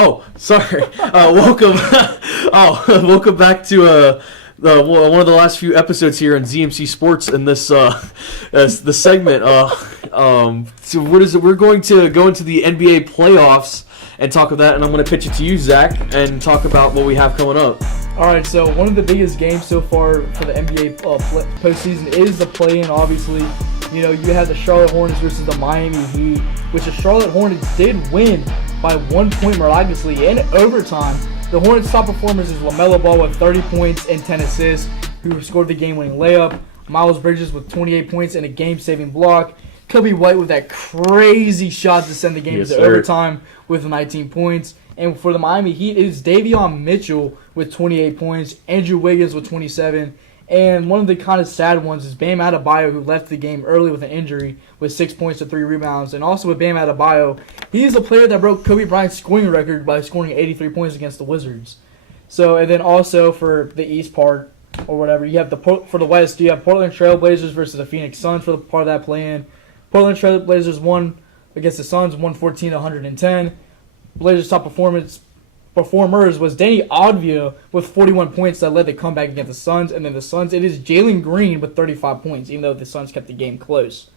Oh, sorry. Welcome. Welcome back to one of the last few episodes here on ZMC Sports in this the segment. So what is it? We're going to go into the NBA playoffs and talk about that, and I'm going to pitch it to you, Zach, and talk about what we have coming up. All right, so one of the biggest games so far for the NBA postseason is the play-in, obviously. You know, you have the Charlotte Hornets versus the Miami Heat, which the Charlotte Hornets did win by 1 point miraculously in overtime. The Hornets' top performers is LaMelo Ball with 30 points and 10 assists, who scored the game-winning layup. Miles Bridges with 28 points and a game-saving block. Kobe White with that crazy shot to send the game to overtime with 19 points. And for the Miami Heat, it is Davion Mitchell with 28 points, Andrew Wiggins with 27. And one of the kind of sad ones is Bam Adebayo, who left the game early with an injury with 6 points to 3 rebounds. And also with Bam Adebayo, he's a player that broke Kobe Bryant's scoring record by scoring 83 points against the Wizards. So, and then also for the East part, or whatever, you have for the West, you have Portland Trail Blazers versus the Phoenix Suns for the part of that play-in. Portland Trail Blazers won against the Suns, 114-110. Blazers' top performers was Danny Advia with 41 points that led the comeback against the Suns. And then the Suns, it is Jalen Green with 35 points, even though the Suns kept the game close.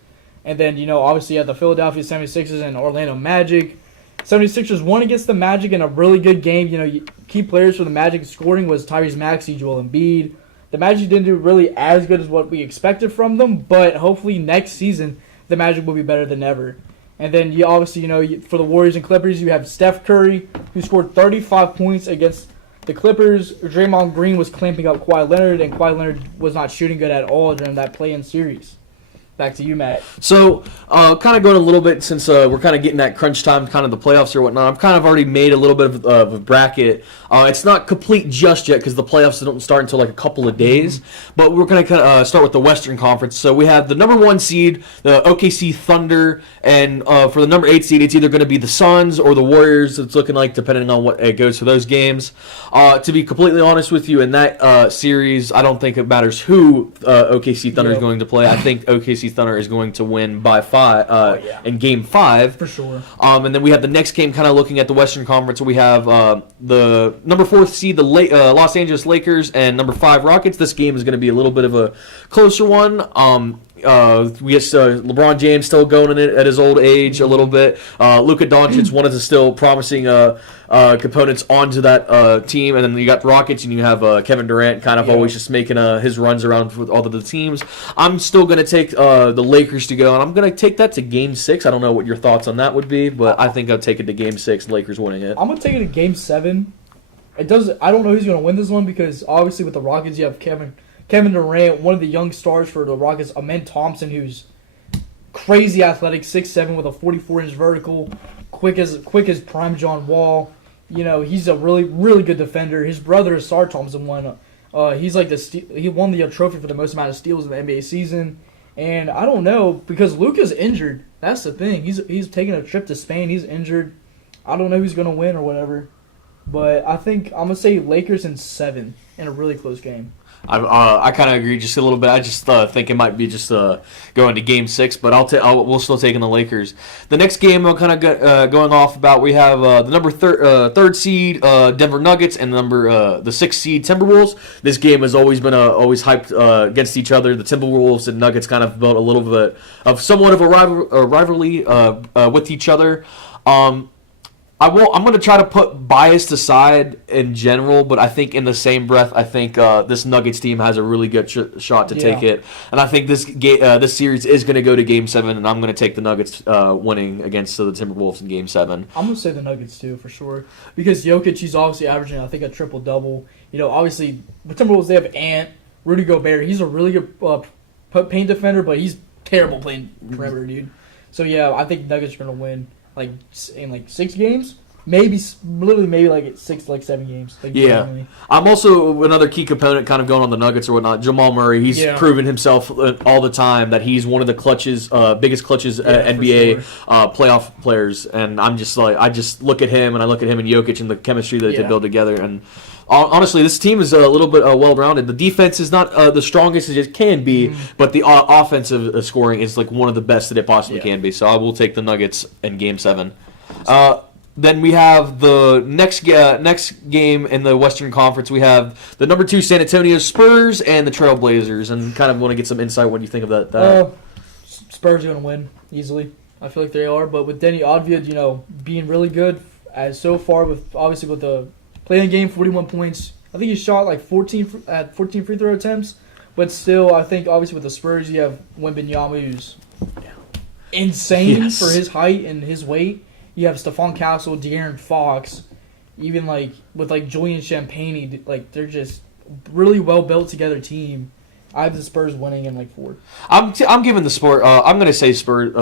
And then, you know, obviously you have the Philadelphia 76ers and Orlando Magic. 76ers won against the Magic in a really good game. You know, key players for the Magic scoring was Tyrese Maxey, Joel Embiid. The Magic didn't do really as good as what we expected from them, but hopefully next season the Magic will be better than ever. And then you obviously, you know, for the Warriors and Clippers, you have Steph Curry, who scored 35 points against the Clippers. Draymond Green was clamping up Kawhi Leonard, and Kawhi Leonard was not shooting good at all during that play-in series. Back to you, Matt. So, kind of going a little bit, since we're kind of getting that crunch time, kind of the playoffs or whatnot, I've kind of already made a little bit of a bracket. It's not complete just yet because the playoffs don't start until like a couple of days, but we're going to start with the Western Conference. So we have the number 1 seed, the OKC Thunder, and for the number 8 seed, it's either going to be the Suns or the Warriors. It's looking like, depending on what it goes for those games. To be completely honest with you, in that series, I don't think it matters who OKC Thunder is going to play. I think OKC Thunder is going to win by 5 in Game 5. For sure. And then we have the next game kind of looking at the Western Conference. We have the number 4 seed, the Los Angeles Lakers, and number 5 Rockets. This game is going to be a little bit of a closer one. We get LeBron James still going in it at his old age a little bit. Luka Doncic, one of the still promising components onto that team. And then you got the Rockets, and you have Kevin Durant kind of always just making his runs around with all of the teams. I'm still going to take the Lakers to go, and I'm going to take that to Game 6. I don't know what your thoughts on that would be, but I think I'll take it to Game 6, Lakers winning it. I'm going to take it to Game 7. I don't know who's going to win this one because obviously with the Rockets you have Kevin Durant, one of the young stars for the Rockets, Amen Thompson, who's crazy athletic, 6'7", with a 44-inch vertical, quick as prime John Wall. You know, he's a really, really good defender. His brother, Sar Thompson, won. He's like he won the trophy for the most amount of steals in the NBA season. And I don't know because Luka's injured. That's the thing. He's taking a trip to Spain. He's injured. I don't know who's gonna win or whatever. But I think I'm gonna say Lakers in 7 in a really close game. I kind of agree just a little bit. I just think it might be just going to Game 6, but we'll still taking the Lakers. The next game I'm kind of going off about, we have the number 3rd seed Denver Nuggets and the 6th seed Timberwolves. This game has always been always hyped against each other. The Timberwolves and Nuggets kind of built a little bit of somewhat of a rivalry with each other. I'm going to try to put bias aside in general, but I think in the same breath, I think this Nuggets team has a really good shot to take it. And I think this series is going to go to Game 7, and I'm going to take the Nuggets winning against the Timberwolves in Game 7. I'm going to say the Nuggets too, for sure. Because Jokic, he's obviously averaging, I think, a triple-double. You know, obviously, the Timberwolves, they have Ant, Rudy Gobert. He's a really good paint defender, but he's terrible playing perimeter, dude. So, yeah, I think Nuggets are going to win. In 6 games, maybe like 6 to 7 games. Yeah, I'm also another key component, kind of going on the Nuggets or whatnot. Jamal Murray, he's proven himself all the time that he's one of the biggest clutches NBA playoff players. And I just look at him and Jokic and the chemistry that they build together. And honestly, this team is a little bit well-rounded. The defense is not the strongest as it can be, but the offensive scoring is like one of the best that it possibly can be. So I will take the Nuggets in Game 7. Then we have the next game in the Western Conference. We have the number 2 San Antonio Spurs and the Trailblazers, and kind of want to get some insight. What do you think of that? Spurs are going to win easily. I feel like they are, but with Denny Advia, being really good as so far with the playing game, 41 points. I think he shot like 14 free throw attempts, but still, I think obviously with the Spurs, you have Wembanyama, who's insane for his height and his weight. You have Stephon Castle, De'Aaron Fox, even with Julian Champagnie, they're just really well built together team. I have the Spurs winning in 4. I'm giving the Spurs. I'm going to say Spurs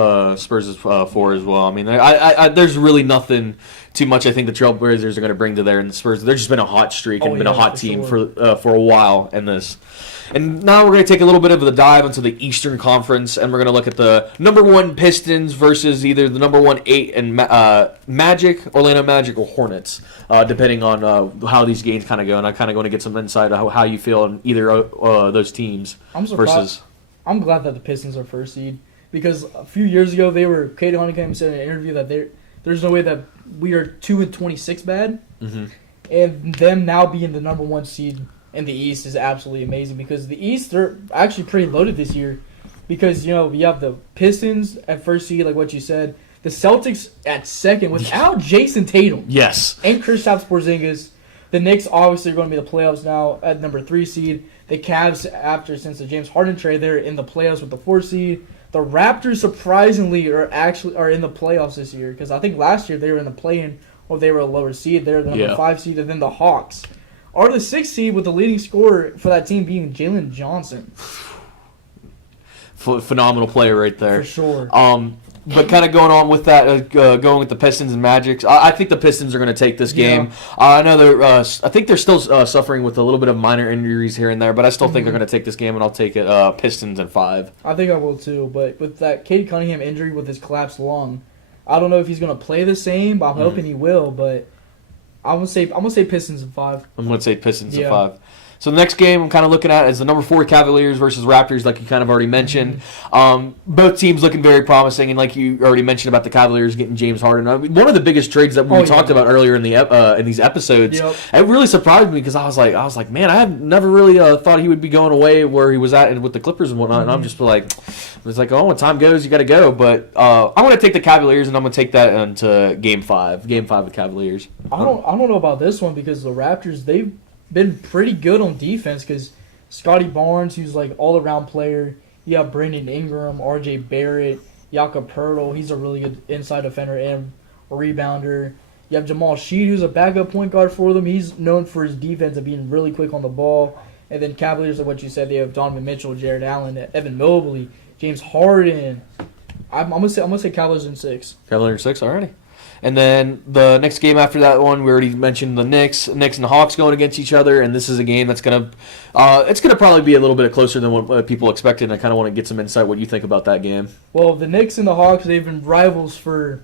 is 4 as well. I mean, there's really nothing too much. I think the Trailblazers are going to bring to there, and the Spurs. They've just been a hot streak and been a hot team for a while in this. And now we're going to take a little bit of a dive into the Eastern Conference, and we're going to look at the number 1 Pistons versus either the number 1 8 and Magic, Orlando Magic, or Hornets, depending on how these games kind of go. And I kind of want to get some insight on how you feel on either those teams. I'm glad that the Pistons are first seed because a few years ago Kate Honeycomb said in an interview that there's no way that we are 2-26 bad, and them now being the number 1 seed in the East is absolutely amazing because the East, they're actually pretty loaded this year because, you have the Pistons at first seed, like what you said, the Celtics at second without Jason Tatum. Yes. And Kristaps Porzingis. The Knicks obviously are going to be the playoffs now at number 3 seed. The Cavs, since the James Harden trade, they're in the playoffs with the 4 seed. The Raptors, surprisingly, are in the playoffs this year because I think last year they were in the play-in or they were a lower seed. They're the number 5 seed, and then the Hawks are the 6th seed with the leading scorer for that team being Jalen Johnson. Phenomenal player right there. For sure. But kind of going on with that, going with the Pistons and Magic, I think the Pistons are going to take this game. I know I think they're still suffering with a little bit of minor injuries here and there, but I still think they're going to take this game, and I'll take it Pistons in 5. I think I will too, but with that Cade Cunningham injury with his collapsed lung, I don't know if he's going to play the same, but I'm hoping he will, but I'm gonna say Pistons in 5. I'm gonna say Pistons in 5. So the next game I'm kind of looking at is the number 4 Cavaliers versus Raptors, like you kind of already mentioned. Both teams looking very promising, and like you already mentioned about the Cavaliers getting James Harden. I mean, one of the biggest trades that we talked about earlier in these episodes, it really surprised me because I was like, man, I have never really thought he would be going away where he was at with the Clippers and whatnot. And I'm just when time goes, you got to go. But I'm going to take the Cavaliers, and I'm going to take that into Game 5. Game 5 with Cavaliers. I don't know about this one because the Raptors, they've been pretty good on defense because Scotty Barnes, who's all-around player. You have Brandon Ingram, R.J. Barrett, Jakob Poeltl. He's a really good inside defender and rebounder. You have Jamal Sheed, who's a backup point guard for them. He's known for his defense of being really quick on the ball. And then Cavaliers, like what you said, they have Donovan Mitchell, Jared Allen, Evan Mobley, James Harden. I'm gonna say Cavaliers in 6. Cavaliers in 6 already. And then the next game after that one, we already mentioned the Knicks and the Hawks going against each other, and this is a game that's gonna probably be a little bit closer than what people expected. And I kind of want to get some insight what you think about that game. Well, the Knicks and the Hawks, they've been rivals for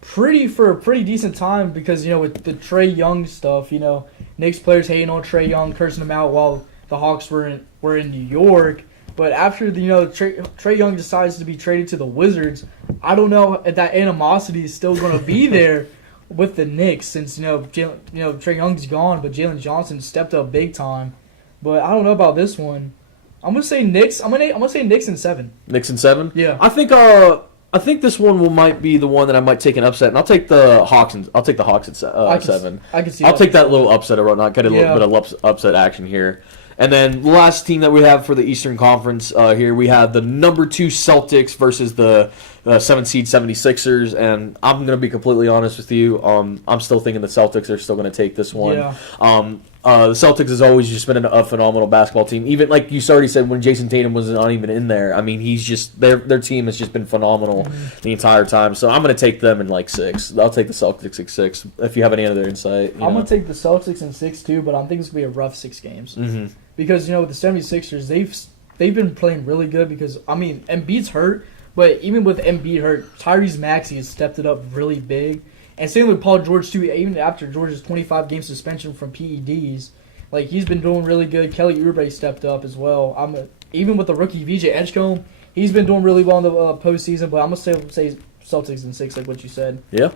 a pretty decent time because with the Trae Young stuff, Knicks players hating on Trae Young, cursing him out while the Hawks were in New York. But after Trae Young decides to be traded to the Wizards, I don't know if that animosity is still going to be there with the Knicks since Trae Young's gone, but Jalen Johnson stepped up big time. But I don't know about this one. I'm gonna say Knicks. I'm gonna say Knicks in 7. Knicks in 7. Yeah. I think this one might be the one that I might take an upset, and I'll take the Hawks. I'll take the Hawks at 7. I can see. I'll take that little upset or whatnot. Get a little bit of upset action here. And then the last team that we have for the Eastern Conference here, we have the number 2 Celtics versus the 7th seed 76ers. And I'm going to be completely honest with you. I'm still thinking the Celtics are still going to take this one. Yeah. The Celtics has always just been a phenomenal basketball team. Even like you already said, when Jason Tatum was not even in there, I mean, he's just their team has just been phenomenal the entire time. So I'm going to take them in 6. I'll take the Celtics in 6. If you have any other insight, I'm going to take the Celtics in 6 too, but I'm thinking it's going to be a rough 6 games because with the 76ers, they've been playing really good because Embiid's hurt, but even with Embiid hurt, Tyrese Maxey has stepped it up really big. And same with Paul George, too. Even after George's 25-game suspension from PEDs, he's been doing really good. Kelly Oubre stepped up as well. Even with the rookie VJ Edgecombe, he's been doing really well in the postseason. But I'm going to say Celtics in 6, like what you said. Yeah.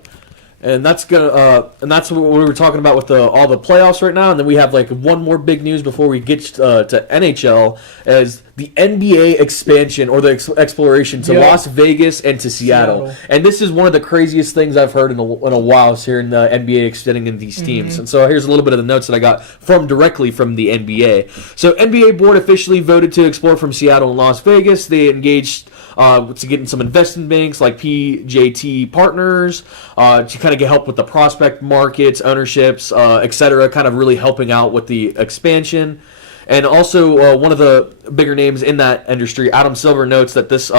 And that's what we were talking about with all the playoffs right now. And then we have like one more big news before we get to NHL, as the NBA expansion or the exploration to Las Vegas and to Seattle. And this is one of the craziest things I've heard in a while, here in the NBA extending in these teams. And so here's a little bit of the notes that I got directly from the NBA. So NBA board officially voted to explore from Seattle and Las Vegas. They engaged to get in some investment banks like PJT Partners to kind of get help with the prospect markets, ownerships, etc., kind of really helping out with the expansion. And also one of the bigger names in that industry, Adam Silver, notes that this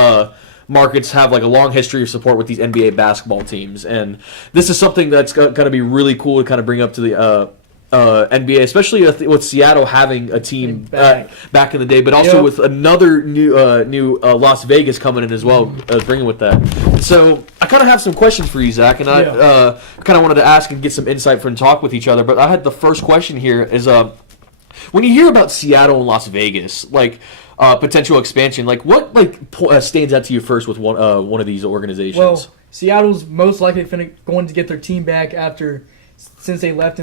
markets have like a long history of support with these NBA basketball teams. And this is something that's going to be really cool to kind of bring up to the NBA, especially with Seattle having a team back in the day, but also with another new Las Vegas coming in as well, bringing with that. So I kind of have some questions for you, Zach, and I kind of wanted to ask and get some insight from talk with each other. But I had the first question here is, when you hear about Seattle and Las Vegas, like potential expansion, like what stands out to you first with one of these organizations? Well, Seattle's most likely going to get their team back since they left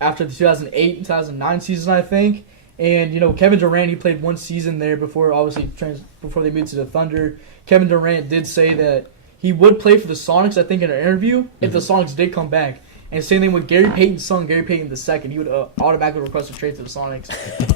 after the 2008-2009 season, I think. And, Kevin Durant, he played one season there before they moved to the Thunder. Kevin Durant did say that he would play for the Sonics, I think, in an interview, if the Sonics did come back. And same thing with Gary Payton's son, Gary Payton II. He would automatically request a trade to the Sonics.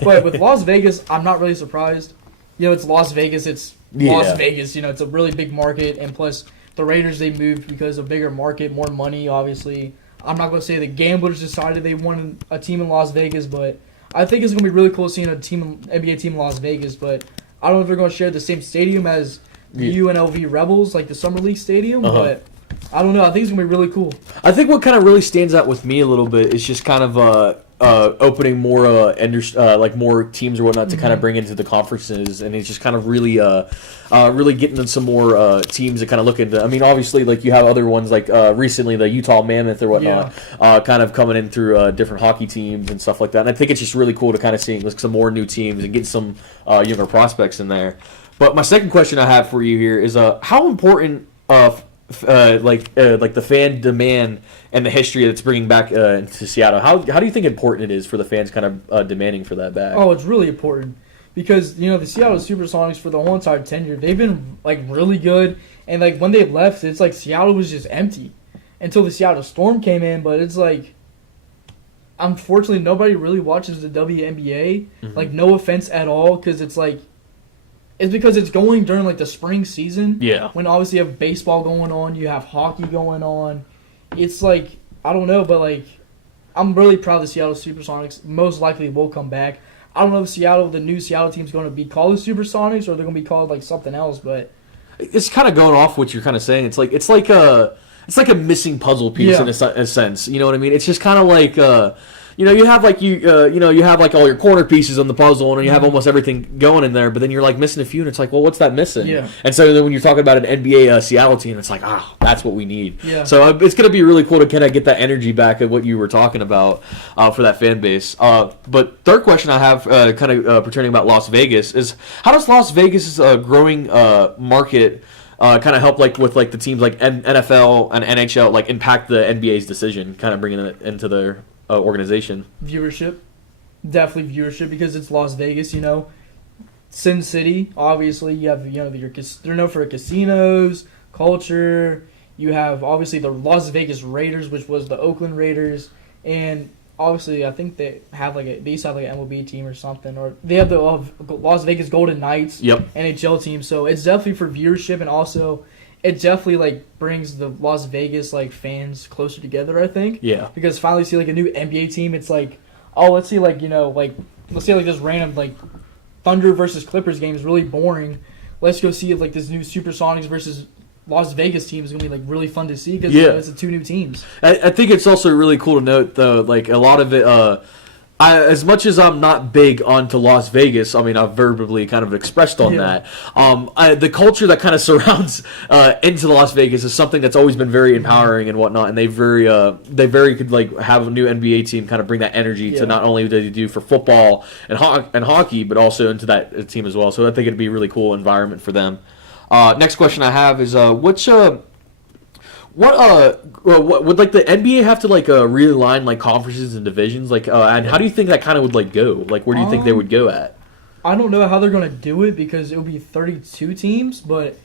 But with Las Vegas, I'm not really surprised. It's Las Vegas. It's Las Vegas. It's a really big market. And plus, the Raiders, they moved because of bigger market, more money, obviously. I'm not going to say the gamblers decided they wanted a team in Las Vegas, but I think it's going to be really cool seeing NBA team in Las Vegas. But I don't know if they're going to share the same stadium as the UNLV Rebels, like the Summer League Stadium, but I don't know. I think it's going to be really cool. I think what kind of really stands out with me a little bit is just kind of opening more more teams or whatnot to kind of bring into the conferences, and it's just kind of really getting in some more teams that kind of look into. I mean, obviously, like you have other ones like recently the Utah Mammoth or whatnot, kind of coming in through different hockey teams and stuff like that. And I think it's just really cool to kind of see some more new teams and get some younger prospects in there. But my second question I have for you here is how important the fan demand and the history that's bringing back into Seattle. How do you think important it is for the fans kind of demanding for that back? Oh, it's really important because the Seattle Supersonics for the whole entire tenure, they've been like really good, and like when they left, it's like Seattle was just empty until the Seattle Storm came in. But it's like, unfortunately, nobody really watches the WNBA. Like, no offense at all, because it's like. It's because it's going during like the spring season. Yeah. When obviously you have baseball going on, you have hockey going on. It's like, I don't know, but like, I'm really proud the Seattle Supersonics most likely will come back. I don't know if the new Seattle team is going to be called the Supersonics or they're going to be called like something else, but it's kind of going off what you're kind of saying. It's like a missing puzzle piece in a sense. You know what I mean? It's just kind of like. You have like you have like all your corner pieces on the puzzle, and you have almost everything going in there, but then you're like missing a few, and it's like, well, what's that missing? Yeah. And so then when you're talking about an NBA Seattle team, it's like, that's what we need. Yeah. So it's going to be really cool to kind of get that energy back of what you were talking about for that fan base. But third question I have pertaining about Las Vegas is, how does Las Vegas' growing market kind of help with the teams like NFL and NHL like impact the NBA's decision, kind of bringing it into their organization? Viewership, definitely viewership, because it's Las Vegas. Sin City, obviously you have they're known for casinos, culture. You have obviously the Las Vegas Raiders, which was the Oakland Raiders, and obviously I think they used to have like an MLB team or something, or they have the Las Vegas Golden Knights, NHL team. So it's definitely for viewership, and also it definitely like brings the Las Vegas like fans closer together, I think. Yeah. Because finally see like a new NBA team, it's like, let's see let's say like this random like Thunder versus Clippers game is really boring. Let's go see if like this new Supersonics versus Las Vegas team is gonna be like really fun to see because it's the two new teams. I think it's also really cool to note though, like a lot of it. As much as I'm not big onto Las Vegas, I mean, I've verbally kind of expressed on that. The culture that kind of surrounds into Las Vegas is something that's always been very empowering and whatnot. And they could like have a new NBA team kind of bring that energy to not only what they do for football and hockey, but also into that team as well. So I think it'd be a really cool environment for them. Next question I have is, What would like the NBA have to like realign like conferences and divisions like and how do you think that kind of would like go? Like where do you think they would go at? I don't know how they're gonna do it because it will be 32 teams, but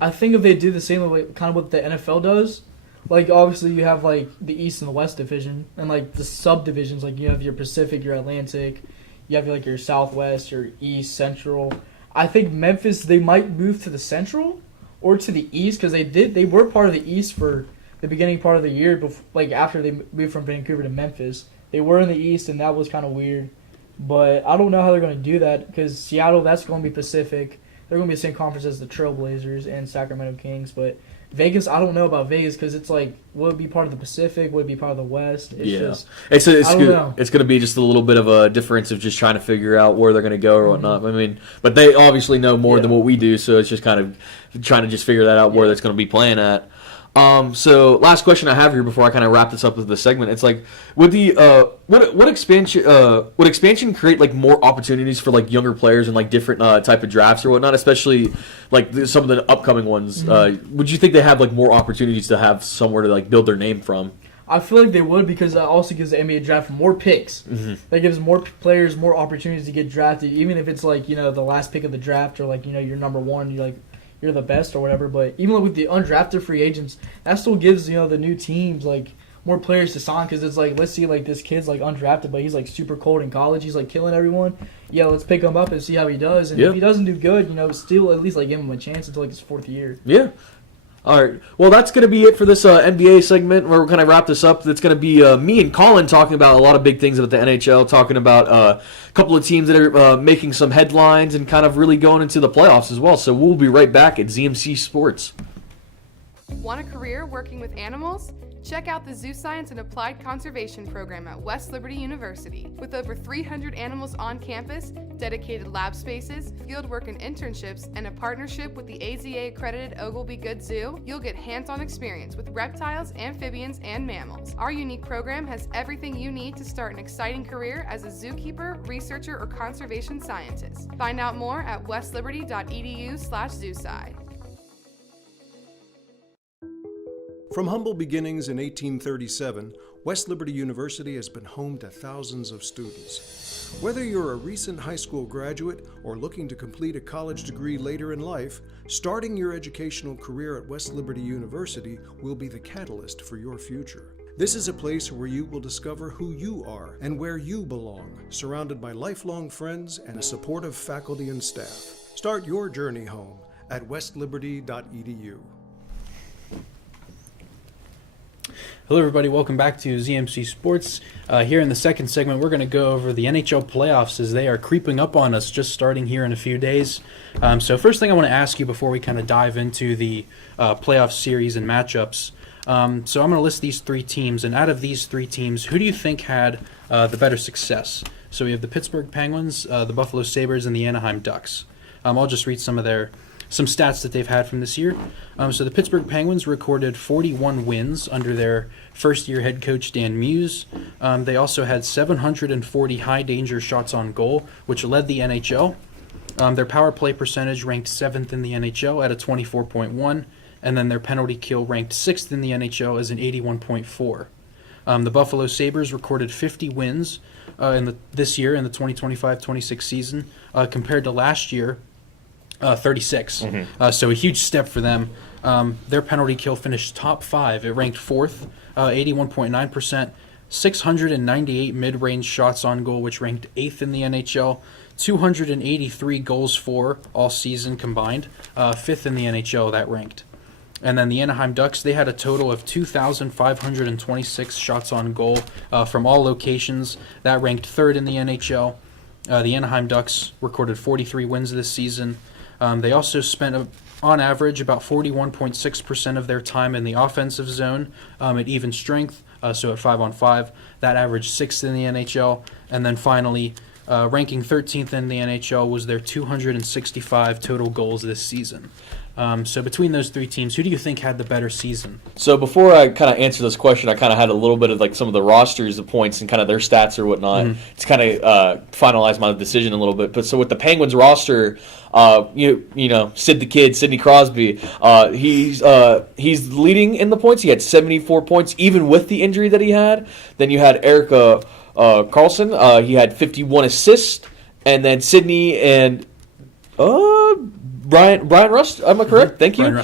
I think if they do the same like kind of what the NFL does, like obviously you have like the East and the West division and like the subdivisions, like you have your Pacific, your Atlantic, you have like your Southwest, your East, Central. I think Memphis they might move to the Central or to the East because they were part of the East for the beginning part of the year, before, like after they moved from Vancouver to Memphis. They were in the East and that was kind of weird. But I don't know how they're going to do that because Seattle, that's going to be Pacific. They're going to be the same conference as the Trailblazers and Sacramento Kings. But Vegas, I don't know about Vegas because it's like, will it be part of the Pacific? Would it be part of the West? It's going to be just a little bit of a difference of just trying to figure out where they're going to go or whatnot. I mean, but they obviously know more than what we do, so it's just kind of trying to just figure that out where that's going to be playing at. So last question I have here before I kind of wrap this up with the segment. It's like, would the would expansion create like more opportunities for like younger players and like different type of drafts or whatnot, especially like some of the upcoming ones? Would you think they have like more opportunities to have somewhere to like build their name from? I feel like they would because it also gives the NBA draft more picks. That gives more players more opportunities to get drafted, even if it's like the last pick of the draft or like you're number one, you're the best or whatever. But even with the undrafted free agents, that still gives the new teams like more players to sign because it's like, let's see, like this kid's like undrafted but he's like super cold in college, he's like killing everyone. Let's pick him up and see how he does, and if he doesn't do good, still at least like give him a chance until like his fourth year. All right. Well, that's going to be it for this NBA segment. We're going to wrap this up. It's going to be me and Colin talking about a lot of big things about the NHL, talking about a couple of teams that are making some headlines and kind of really going into the playoffs as well. So we'll be right back at ZMC Sports. Want a career working with animals? Check out the Zoo Science and Applied Conservation program at West Liberty University. With over 300 animals on campus, dedicated lab spaces, fieldwork and internships, and a partnership with the AZA-accredited Oglebay Good Zoo, you'll get hands-on experience with reptiles, amphibians, and mammals. Our unique program has everything you need to start an exciting career as a zookeeper, researcher, or conservation scientist. Find out more at westliberty.edu/zoosci. From humble beginnings in 1837, West Liberty University has been home to thousands of students. Whether you're a recent high school graduate or looking to complete a college degree later in life, starting your educational career at West Liberty University will be the catalyst for your future. This is a place where you will discover who you are and where you belong, surrounded by lifelong friends and a supportive faculty and staff. Start your journey home at westliberty.edu. Hello everybody, welcome back to ZMC Sports. Here in the second segment, we're going to go over the NHL playoffs as they are creeping up on us, just starting here in a few days. So first thing I want to ask you before we kind of dive into the playoff series and matchups. So I'm going to list these three teams, and out of these three teams, who do you think had the better success? So we have the Pittsburgh Penguins, the Buffalo Sabres, and the Anaheim Ducks. I'll just read some stats that they've had from this year. So the Pittsburgh Penguins recorded 41 wins under their first-year head coach Dan Muse. They also had 740 high-danger shots on goal, which led the NHL. Their power play percentage ranked 7th in the NHL at a 24.1, and then their penalty kill ranked 6th in the NHL as an 81.4. The Buffalo Sabres recorded 50 wins this year in the 2025-26 season compared to last year, 36. So a huge step for them. Their penalty kill finished top 5. It ranked 4th, 81.9%, 698 mid-range shots on goal, which ranked 8th in the NHL, 283 goals for all season combined, 5th in the NHL, that ranked. And then the Anaheim Ducks, they had a total of 2,526 shots on goal from all locations. That ranked 3rd in the NHL. The Anaheim Ducks recorded 43 wins this season. They also spent, on average, about 41.6% of their time in the offensive zone at even strength, so at 5-on-5. That averaged 6th in the NHL. And then finally, ranking 13th in the NHL was their 265 total goals this season. So between those three teams, who do you think had the better season? So before I kind of answer this question, I kind of had a little bit of like some of the rosters, the points, and kind of their stats or whatnot to kind of finalize my decision a little bit. But so with the Penguins roster, you know, Sid the Kid, Sidney Crosby, he's leading in the points. He had 74 points, even with the injury that he had. Then you had Eric Carlson. He had 51 assists, and then Sidney and Brian Rust, am I correct? Thank you.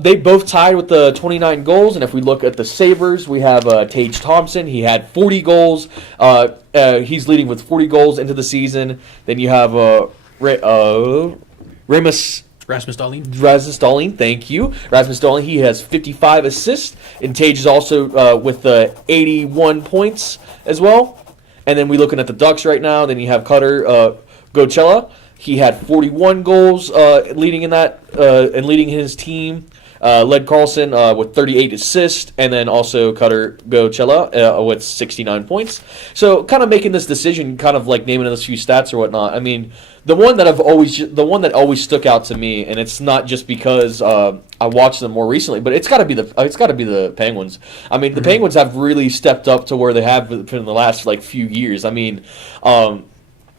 They both tied with the 29 goals, and if we look at the Sabres, we have Tage Thompson. He had 40 goals. He's leading with 40 goals into the season. Then you have Rasmus Dahlin, thank you. Rasmus Dahlin, he has 55 assists, and Tage is also with 81 points as well. And then we're looking at the Ducks right now. Then you have Cutter Gocella. He had 41 goals leading in that and leading his team. Led Carlson with 38 assists, and then also Cutter Gocella with 69 points. So kind of making this decision, kind of like naming those few stats or whatnot. I mean, the one that always stuck out to me, and it's not just because I watched them more recently, but it's got to be the Penguins. I mean, the Penguins have really stepped up to where they have in the last like few years. I mean.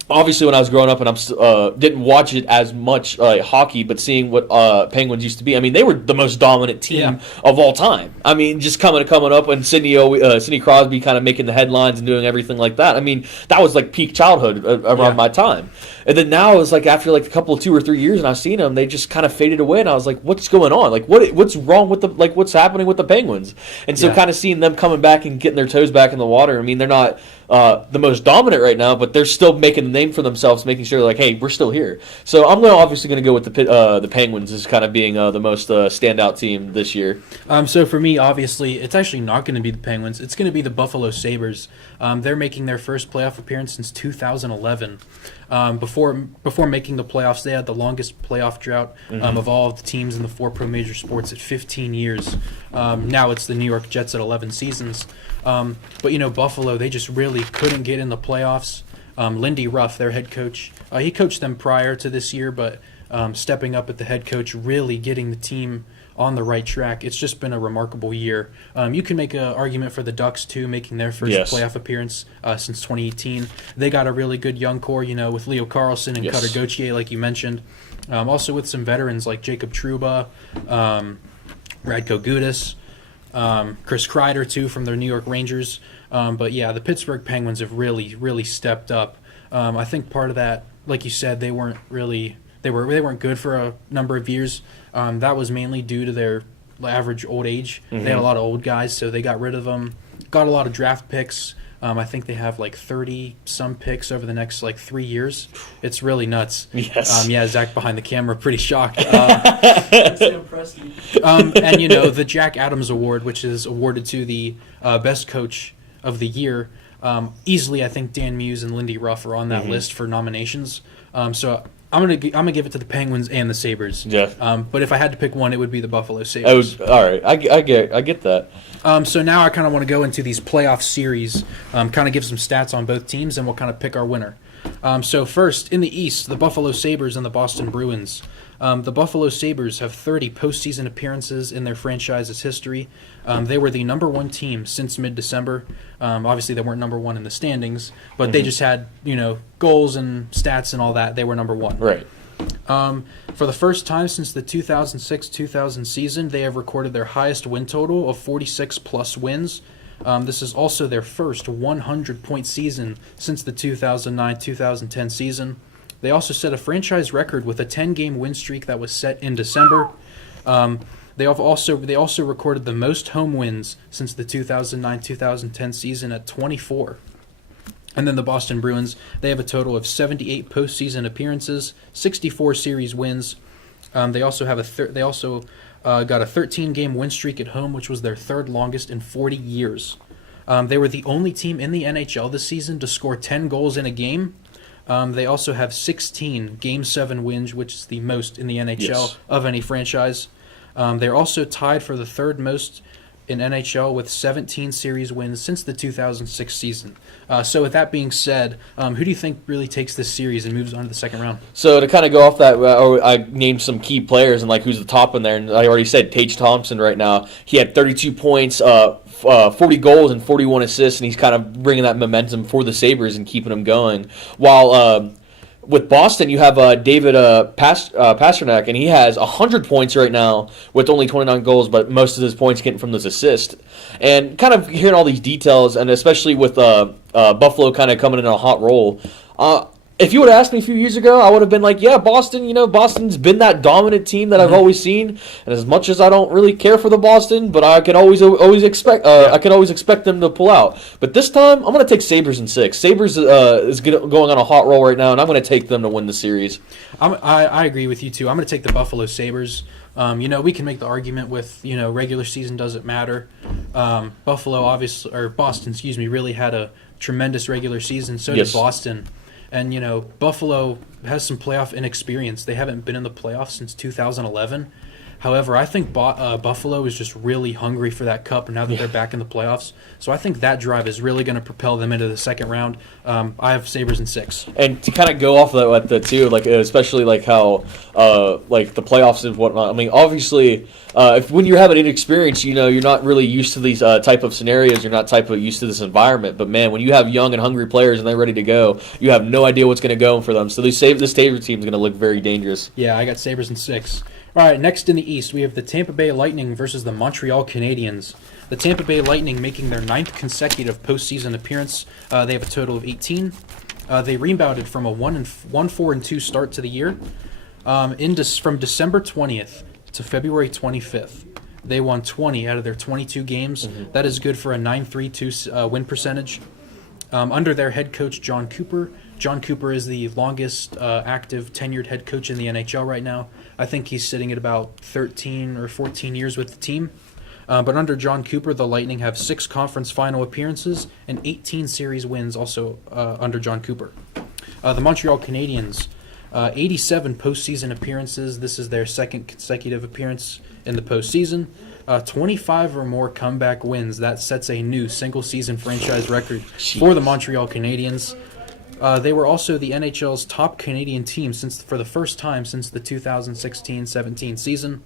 Obviously, when I was growing up and didn't watch it as much hockey, but seeing what Penguins used to be, I mean, they were the most dominant team of all time. I mean, just coming up and Sidney Crosby kind of making the headlines and doing everything like that. I mean, that was like peak childhood around my time. And then now it's like after like a couple of 2 or 3 years, and I've seen them, they just kind of faded away. And I was like, what's going on? Like, what's wrong with what's happening with the Penguins? And so kind of seeing them coming back and getting their toes back in the water. I mean, they're not the most dominant right now, but they're still making a name for themselves, making sure like, hey, we're still here. So I'm obviously going to go with the Penguins as kind of being the most standout team this year. So for me, obviously, it's actually not going to be the Penguins. It's going to be the Buffalo Sabres. They're making their first playoff appearance since 2011. Before making the playoffs, they had the longest playoff drought of all of the teams in the 4 pro major sports at 15 years. Now it's the New York Jets at 11 seasons. But, you know, Buffalo, they just really couldn't get in the playoffs. Lindy Ruff, their head coach, he coached them prior to this year, but stepping up at the head coach, really getting the team on the right track. It's just been a remarkable year. You can make an argument for the Ducks, too, making their first playoff appearance since 2018. They got a really good young core, you know, with Leo Carlson and Cutter Gauthier, like you mentioned. Also with some veterans like Jacob Trouba, Radko Gudas, Chris Kreider, too, from their New York Rangers. But, yeah, the Pittsburgh Penguins have really, really stepped up. I think part of that, like you said, they weren't good for a number of years. That was mainly due to their average old age. They had a lot of old guys, so they got rid of them. Got a lot of draft picks. I think they have like 30-some picks over the next like 3 years. It's really nuts. Yes. Zach behind the camera, pretty shocked. That's impressive. And, you know, the Jack Adams Award, which is awarded to the best coach of the year, easily I think Dan Muse and Lindy Ruff are on that list for nominations. So I'm gonna give it to the Penguins and the Sabres. Yeah. But if I had to pick one, it would be the Buffalo Sabres. All right. I get that. So now I kind of want to go into these playoff series, kind of give some stats on both teams, and we'll kind of pick our winner. So first, in the East, the Buffalo Sabres and the Boston Bruins. The Buffalo Sabres have 30 postseason appearances in their franchise's history. They were the number 1 team since mid-December. Obviously, they weren't number 1 in the standings, but they just had, you know, goals and stats and all that. They were number 1. Right. For the first time since the 2006-2000 season, they have recorded their highest win total of 46-plus wins. This is also their first 100-point season since the 2009-2010 season. They also set a franchise record with a 10-game win streak that was set in December. They also recorded the most home wins since the 2009-2010 season at 24. And then the Boston Bruins, they have a total of 78 postseason appearances, 64 series wins. They also have got a 13-game win streak at home, which was their third longest in 40 years. They were the only team in the NHL this season to score 10 goals in a game. They also have 16 Game 7 wins, which is the most in the NHL of any franchise. They're also tied for the third most in NHL with 17 series wins since the 2006 season. So with that being said, who do you think really takes this series and moves on to the second round? So to kind of go off that, I named some key players and like who's the top in there, and I already said Tage Thompson right now. He had 32 points, 40 goals, and 41 assists, and he's kind of bringing that momentum for the Sabres and keeping them going. While with Boston, you have David Pastrnak, and he has 100 points right now with only 29 goals, but most of his points getting from those assists. And kind of hearing all these details, and especially with Buffalo kind of coming in a hot roll, if you would have asked me a few years ago, I would have been like, yeah, Boston, Boston's been that dominant team that I've always seen. And as much as I don't really care for the Boston, but I can always expect I can always expect them to pull out. But this time, I'm going to take Sabres in 6. Sabres is going on a hot roll right now, and I'm going to take them to win the series. I agree with you, too. I'm going to take the Buffalo Sabres. We can make the argument with, regular season doesn't matter. Boston, really had a tremendous regular season. So did Boston. And, Buffalo has some playoff inexperience. They haven't been in the playoffs since 2011. However, I think Buffalo is just really hungry for that cup now that they're back in the playoffs. So I think that drive is really going to propel them into the second round. I have Sabres in 6. And to kind of go off of that too, especially how the playoffs and whatnot. I mean, obviously, when you have an inexperience, you're not really used to these type of scenarios. You're not used to this environment. But man, when you have young and hungry players and they're ready to go, you have no idea what's going to go for them. So this Sabres team is going to look very dangerous. Yeah, I got Sabres in 6. All right, next in the East, we have the Tampa Bay Lightning versus the Montreal Canadiens. The Tampa Bay Lightning making their 9th consecutive postseason appearance. They have a total of 18. They rebounded from a 1-4-2 start to the year. From December 20th to February 25th, they won 20 out of their 22 games. Mm-hmm. That is good for a 9.32 win percentage. Under their head coach, John Cooper. John Cooper is the longest active tenured head coach in the NHL right now. I think he's sitting at about 13 or 14 years with the team. But under John Cooper, the Lightning have 6 conference final appearances and 18 series wins also under John Cooper. The Montreal Canadiens, 87 postseason appearances. This is their 2nd consecutive appearance in the postseason. 25 or more comeback wins. That sets a new single-season franchise record for the Montreal Canadiens. They were also the NHL's top Canadian team for the first time since the 2016-17 season.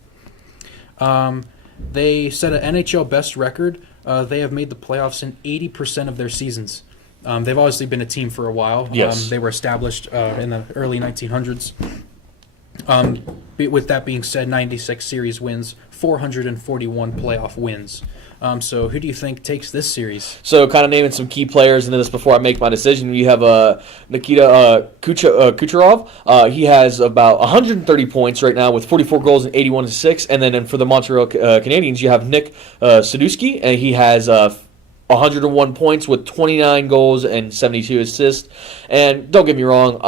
They set an NHL best record. They have made the playoffs in 80% of their seasons. They've obviously been a team for a while. Yes. They were established in the early 1900s. With that being said, 96 series wins, 441 playoff wins. So who do you think takes this series? So kind of naming some key players into this before I make my decision. You have Nikita Kucherov. He has about 130 points right now with 44 goals and 81 assists. And then for the Montreal Canadiens, you have Nick Suduski, and he has 101 points with 29 goals and 72 assists. And don't get me wrong,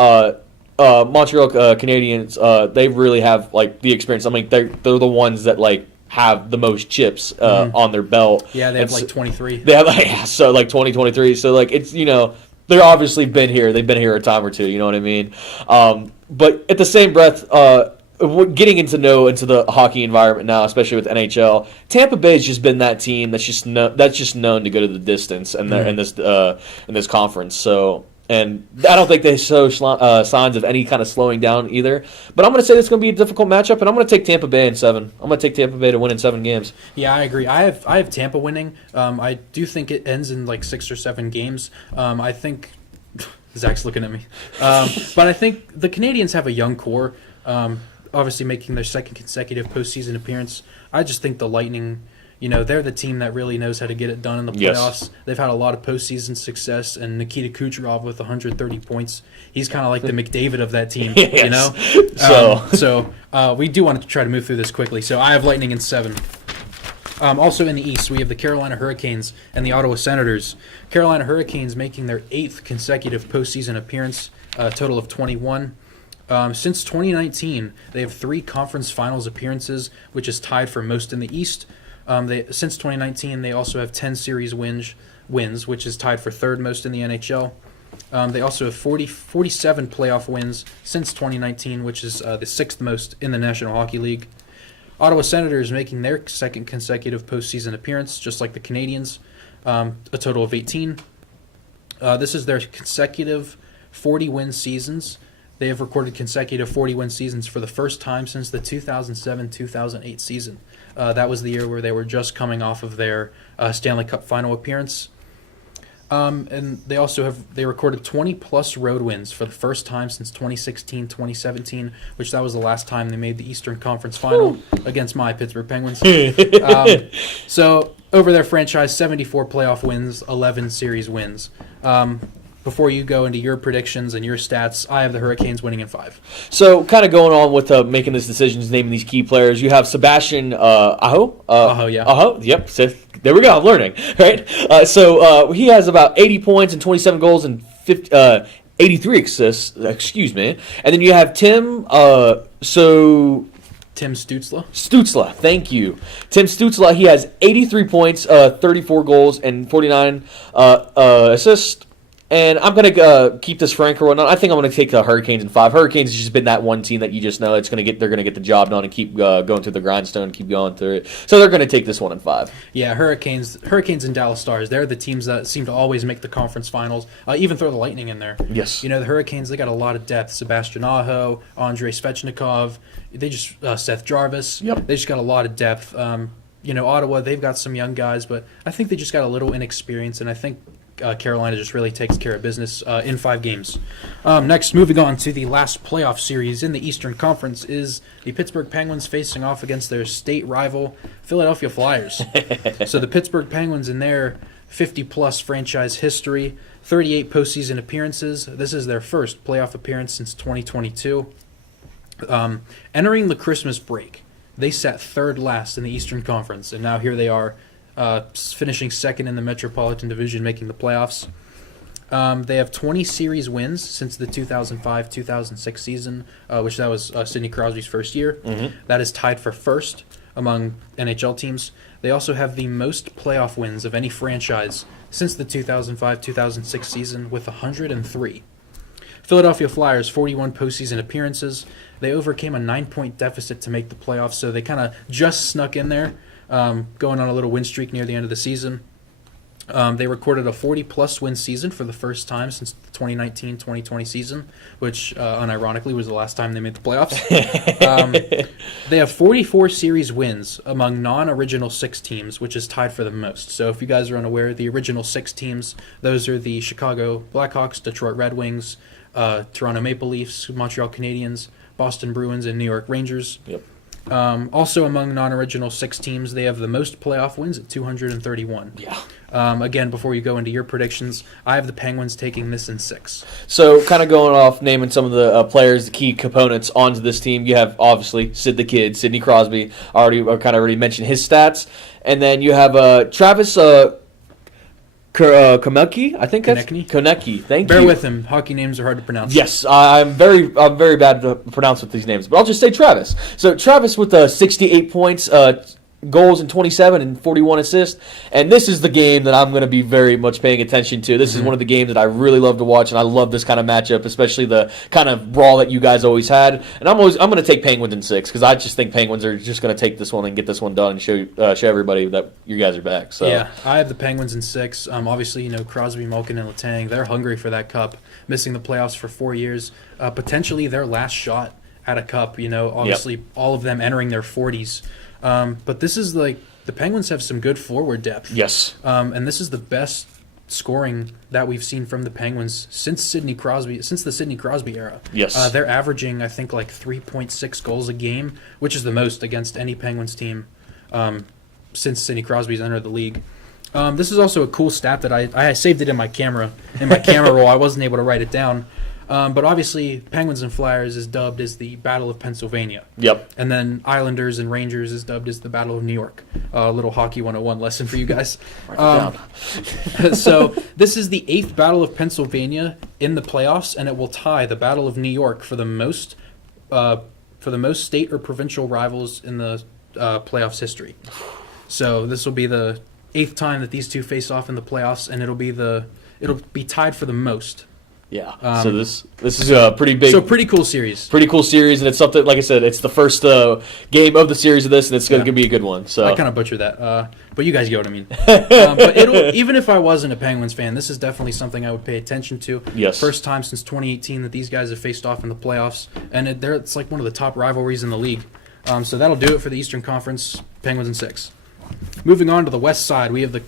Montreal Canadiens, they really have the experience. I mean, they're the ones that have the most chips on their belt. Yeah, they have 23. They have 2023. So it's they're obviously been here. They've been here a time or two. You know what I mean? But at the same breath, getting into the hockey environment now, especially with NHL, Tampa Bay has just been that team that's just known to go to the distance and in this conference. So. And I don't think they show signs of any kind of slowing down either. But I'm going to say it's going to be a difficult matchup, and I'm going to take Tampa Bay in 7. I'm going to take Tampa Bay to win in 7 games. Yeah, I agree. I have Tampa winning. I do think it ends in 6 or 7 games. I think Zach's looking at me, but I think the Canadiens have a young core. Obviously, making their 2nd consecutive postseason appearance. I just think the Lightning. They're the team that really knows how to get it done in the playoffs. Yes. They've had a lot of postseason success, and Nikita Kucherov with 130 points, he's kind of like the McDavid of that team, yes. So we do want to try to move through this quickly. So I have Lightning in 7. Also in the East, we have the Carolina Hurricanes and the Ottawa Senators. Carolina Hurricanes making their 8th consecutive postseason appearance, a total of 21. Since 2019, they have 3 conference finals appearances, which is tied for most in the East. Since 2019, they also have 10 series wins, which is tied for 3rd most in the NHL. They also have 47 playoff wins since 2019, which is the 6th most in the National Hockey League. Ottawa Senators making their second consecutive postseason appearance, just like the Canadiens, a total of 18. This is their consecutive 40-win seasons. They have recorded consecutive 40-win seasons for the first time since the 2007-2008 season. That was the year where they were just coming off of their Stanley Cup final appearance. And they recorded 20-plus road wins for the first time since 2016-2017, which that was the last time they made the Eastern Conference Final against my Pittsburgh Penguins. So over their franchise, 74 playoff wins, 11 series wins. Before you go into your predictions and your stats, I have the Hurricanes winning in 5. So, kind of going on with making these decisions, naming these key players, you have Sebastian Aho. Aho, yeah. Aho, yep. So, there we go. I'm learning, right? So he has about 80 points and 27 goals and 83 assists. Excuse me. And then you have Tim. Tim Stützle. Stützle, thank you. Tim Stützle, he has 83 points, 34 goals, and 49 assists. And I'm going to keep this frank or whatnot. I think I'm going to take the Hurricanes in 5. Hurricanes has just been that one team that you just know they're going to get the job done and keep going through the grindstone and keep going through it. So they're going to take this one in 5. Yeah, Hurricanes and Dallas Stars, they're the teams that seem to always make the conference finals, even throw the Lightning in there. Yes. You know, the Hurricanes, they got a lot of depth. Sebastian Aho, Andrei Svechnikov, they just Seth Jarvis. Yep. They just got a lot of depth. Ottawa, they've got some young guys, but I think they just got a little inexperience, and I think Carolina just really takes care of business in 5 games. Next, moving on to the last playoff series in the Eastern Conference is the Pittsburgh Penguins facing off against their state rival, Philadelphia Flyers. So the Pittsburgh Penguins in their 50-plus franchise history, 38 postseason appearances. This is their first playoff appearance since 2022. Entering the Christmas break, they sat third last in the Eastern Conference, and now here they are, finishing second in the Metropolitan Division, making the playoffs. They have 20 series wins since the 2005-2006 season, which that was Sidney Crosby's first year. Mm-hmm. That is tied for first among NHL teams. They also have the most playoff wins of any franchise since the 2005-2006 season with 103. Philadelphia Flyers, 41 postseason appearances. They overcame a 9-point deficit to make the playoffs, so they kind of just snuck in there. Going on a little win streak near the end of the season. They recorded a 40-plus win season for the first time since the 2019-2020 season, which unironically was the last time they made the playoffs. They have 44 series wins among non-original 6 teams, which is tied for the most. So if you guys are unaware, the original 6 teams, those are the Chicago Blackhawks, Detroit Red Wings, Toronto Maple Leafs, Montreal Canadiens, Boston Bruins, and New York Rangers. Yep. Also among non-original 6 teams, they have the most playoff wins at 231. Yeah. Again, before you go into your predictions, I have the Penguins taking this in 6. So, kind of going off, naming some of the players, the key components onto this team, you have, obviously, Sid the Kid, Sidney Crosby. Already mentioned his stats. And then you have Travis Konecny, I think that's Konecny. Thank you. Bear with him. Hockey names are hard to pronounce. Yes, I'm very bad to pronounce with these names, but I'll just say Travis. So Travis with 68 points, goals and 27 and 41 assists, and this is the game that I'm going to be very much paying attention to. This is one of the games that I really love to watch, and I love this kind of matchup, especially the kind of brawl that you guys always had. And I'm going to take Penguins in 6 because I just think Penguins are just going to take this one and get this one done and show everybody that you guys are back. So yeah, I have the Penguins in 6. Obviously, Crosby, Malkin, and Letang, they're hungry for that cup, missing the playoffs for 4 years, potentially their last shot at a cup. Obviously, all of them entering their 40s. But this is the Penguins have some good forward depth. Yes. And this is the best scoring that we've seen from the Penguins since the Sidney Crosby era. Yes. They're averaging, I think, 3.6 goals a game, which is the most against any Penguins team since Sidney Crosby's entered the league. This is also a cool stat that I saved it in my camera roll. I wasn't able to write it down. But obviously, Penguins and Flyers is dubbed as the Battle of Pennsylvania. Yep. And then Islanders and Rangers is dubbed as the Battle of New York. A little Hockey 101 lesson for you guys. So this is the 8th Battle of Pennsylvania in the playoffs, and it will tie the Battle of New York for the most state or provincial rivals in the playoffs history. So this will be the 8th time that these two face off in the playoffs, and it'll be tied for the most Yeah. So this is a pretty big. So pretty cool series. Pretty cool series, and it's something, like I said, it's the first game of the series of this, and it's going to be a good one. So I kind of butchered that, but you guys get what I mean. But even if I wasn't a Penguins fan, this is definitely something I would pay attention to. Yes. First time since 2018 that these guys have faced off in the playoffs, and it's like one of the top rivalries in the league. So that'll do it for the Eastern Conference, Penguins in 6. Moving on to the West side, we have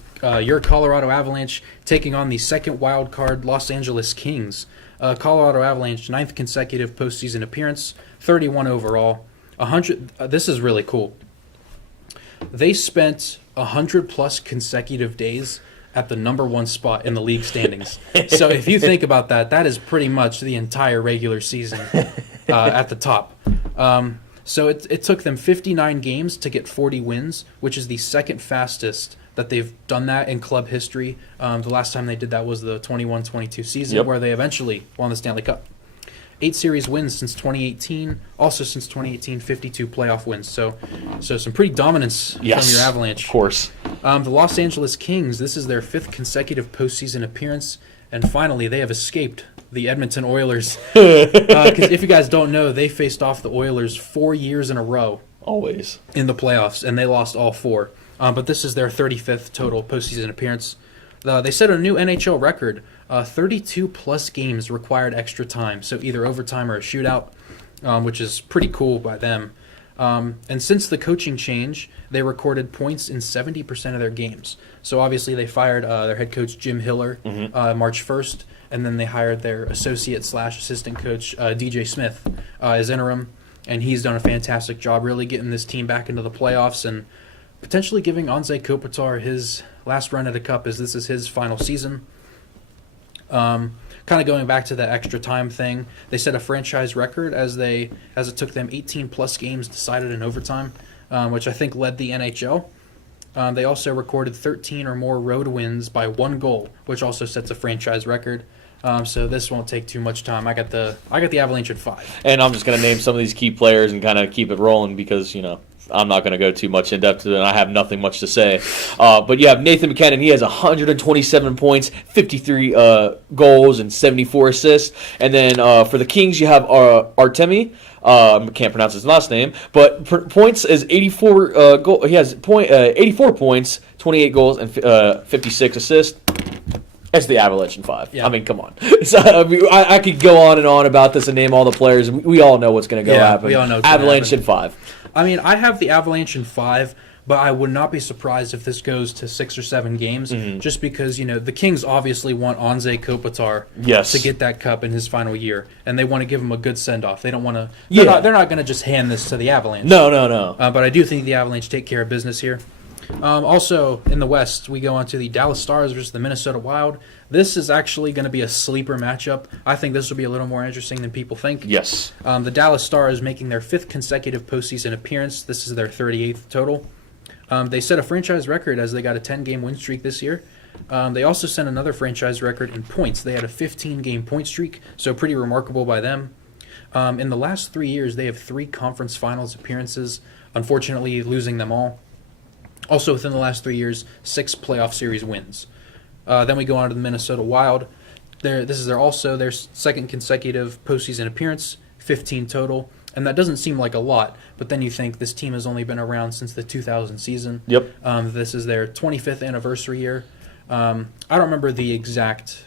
your Colorado Avalanche taking on the second wild card Los Angeles Kings. Colorado Avalanche, 9th consecutive postseason appearance, 31 overall. 100. This is really cool. They spent 100-plus consecutive days at the number 1 spot in the league standings. So if you think about that, that is pretty much the entire regular season at the top. So it took them 59 games to get 40 wins, which is the second fastest that they've done that in club history. The last time they did that was the 21-22 season, where they eventually won the Stanley Cup. 8 series wins since 2018. Also since 2018, 52 playoff wins. So some pretty dominance from your Avalanche. Of course. The Los Angeles Kings, this is their 5th consecutive postseason appearance. And finally, they have escaped the Edmonton Oilers. Because if you guys don't know, they faced off the Oilers 4 years in a row. Always. In the playoffs, and they lost all 4. But this is their 35th total postseason appearance. They set a new NHL record. 32-plus games required extra time, so either overtime or a shootout, which is pretty cool by them. And since the coaching change, they recorded points in 70% of their games. So obviously they fired their head coach, Jim Hiller, March 1st, and then they hired their associate/assistant coach, DJ Smith, as interim. And he's done a fantastic job really getting this team back into the playoffs and potentially giving Anze Kopitar his last run at a cup, as this is his final season. Kind of going back to the extra time thing, they set a franchise record as it took them 18-plus games decided in overtime, which I think led the NHL. They also recorded 13 or more road wins by 1 goal, which also sets a franchise record. So this won't take too much time. I got the Avalanche at 5. And I'm just going to name some of these key players and kind of keep it rolling because, I'm not going to go too much in depth, and I have nothing much to say. But you have Nathan McKinnon. He has 127 points, 53 goals, and 74 assists. And then for the Kings, you have Artemi. I can't pronounce his last name, but points is 84. He has 84 points, 28 goals, and 56 assists. That's the Avalanche in 5. Yeah. I mean, come on. So, I could go on and on about this and name all the players. We all know what's going to happen. We all know Avalanche in 5. I mean, I have the Avalanche in 5, but I would not be surprised if this goes to 6 or 7 games, just because, the Kings obviously want Anze Kopitar to get that cup in his final year, and they want to give him a good send-off. They don't want to they're not going to just hand this to the Avalanche. No. But I do think the Avalanche take care of business here. Also, in the West, we go on to the Dallas Stars versus the Minnesota Wild. This is actually going to be a sleeper matchup. I think this will be a little more interesting than people think. Yes. The Dallas Stars making their 5th consecutive postseason appearance. This is their 38th total. They set a franchise record as they got a 10-game win streak this year. They also set another franchise record in points. They had a 15-game point streak, so pretty remarkable by them. In the last 3 years, they have 3 conference finals appearances, unfortunately losing them all. Also, within the last 3 years, 6 playoff series wins. Then we go on to the Minnesota Wild. This is their 2nd consecutive postseason appearance, 15 total. And that doesn't seem like a lot, but then you think this team has only been around since the 2000 season. Yep. This is their 25th anniversary year. I don't remember the exact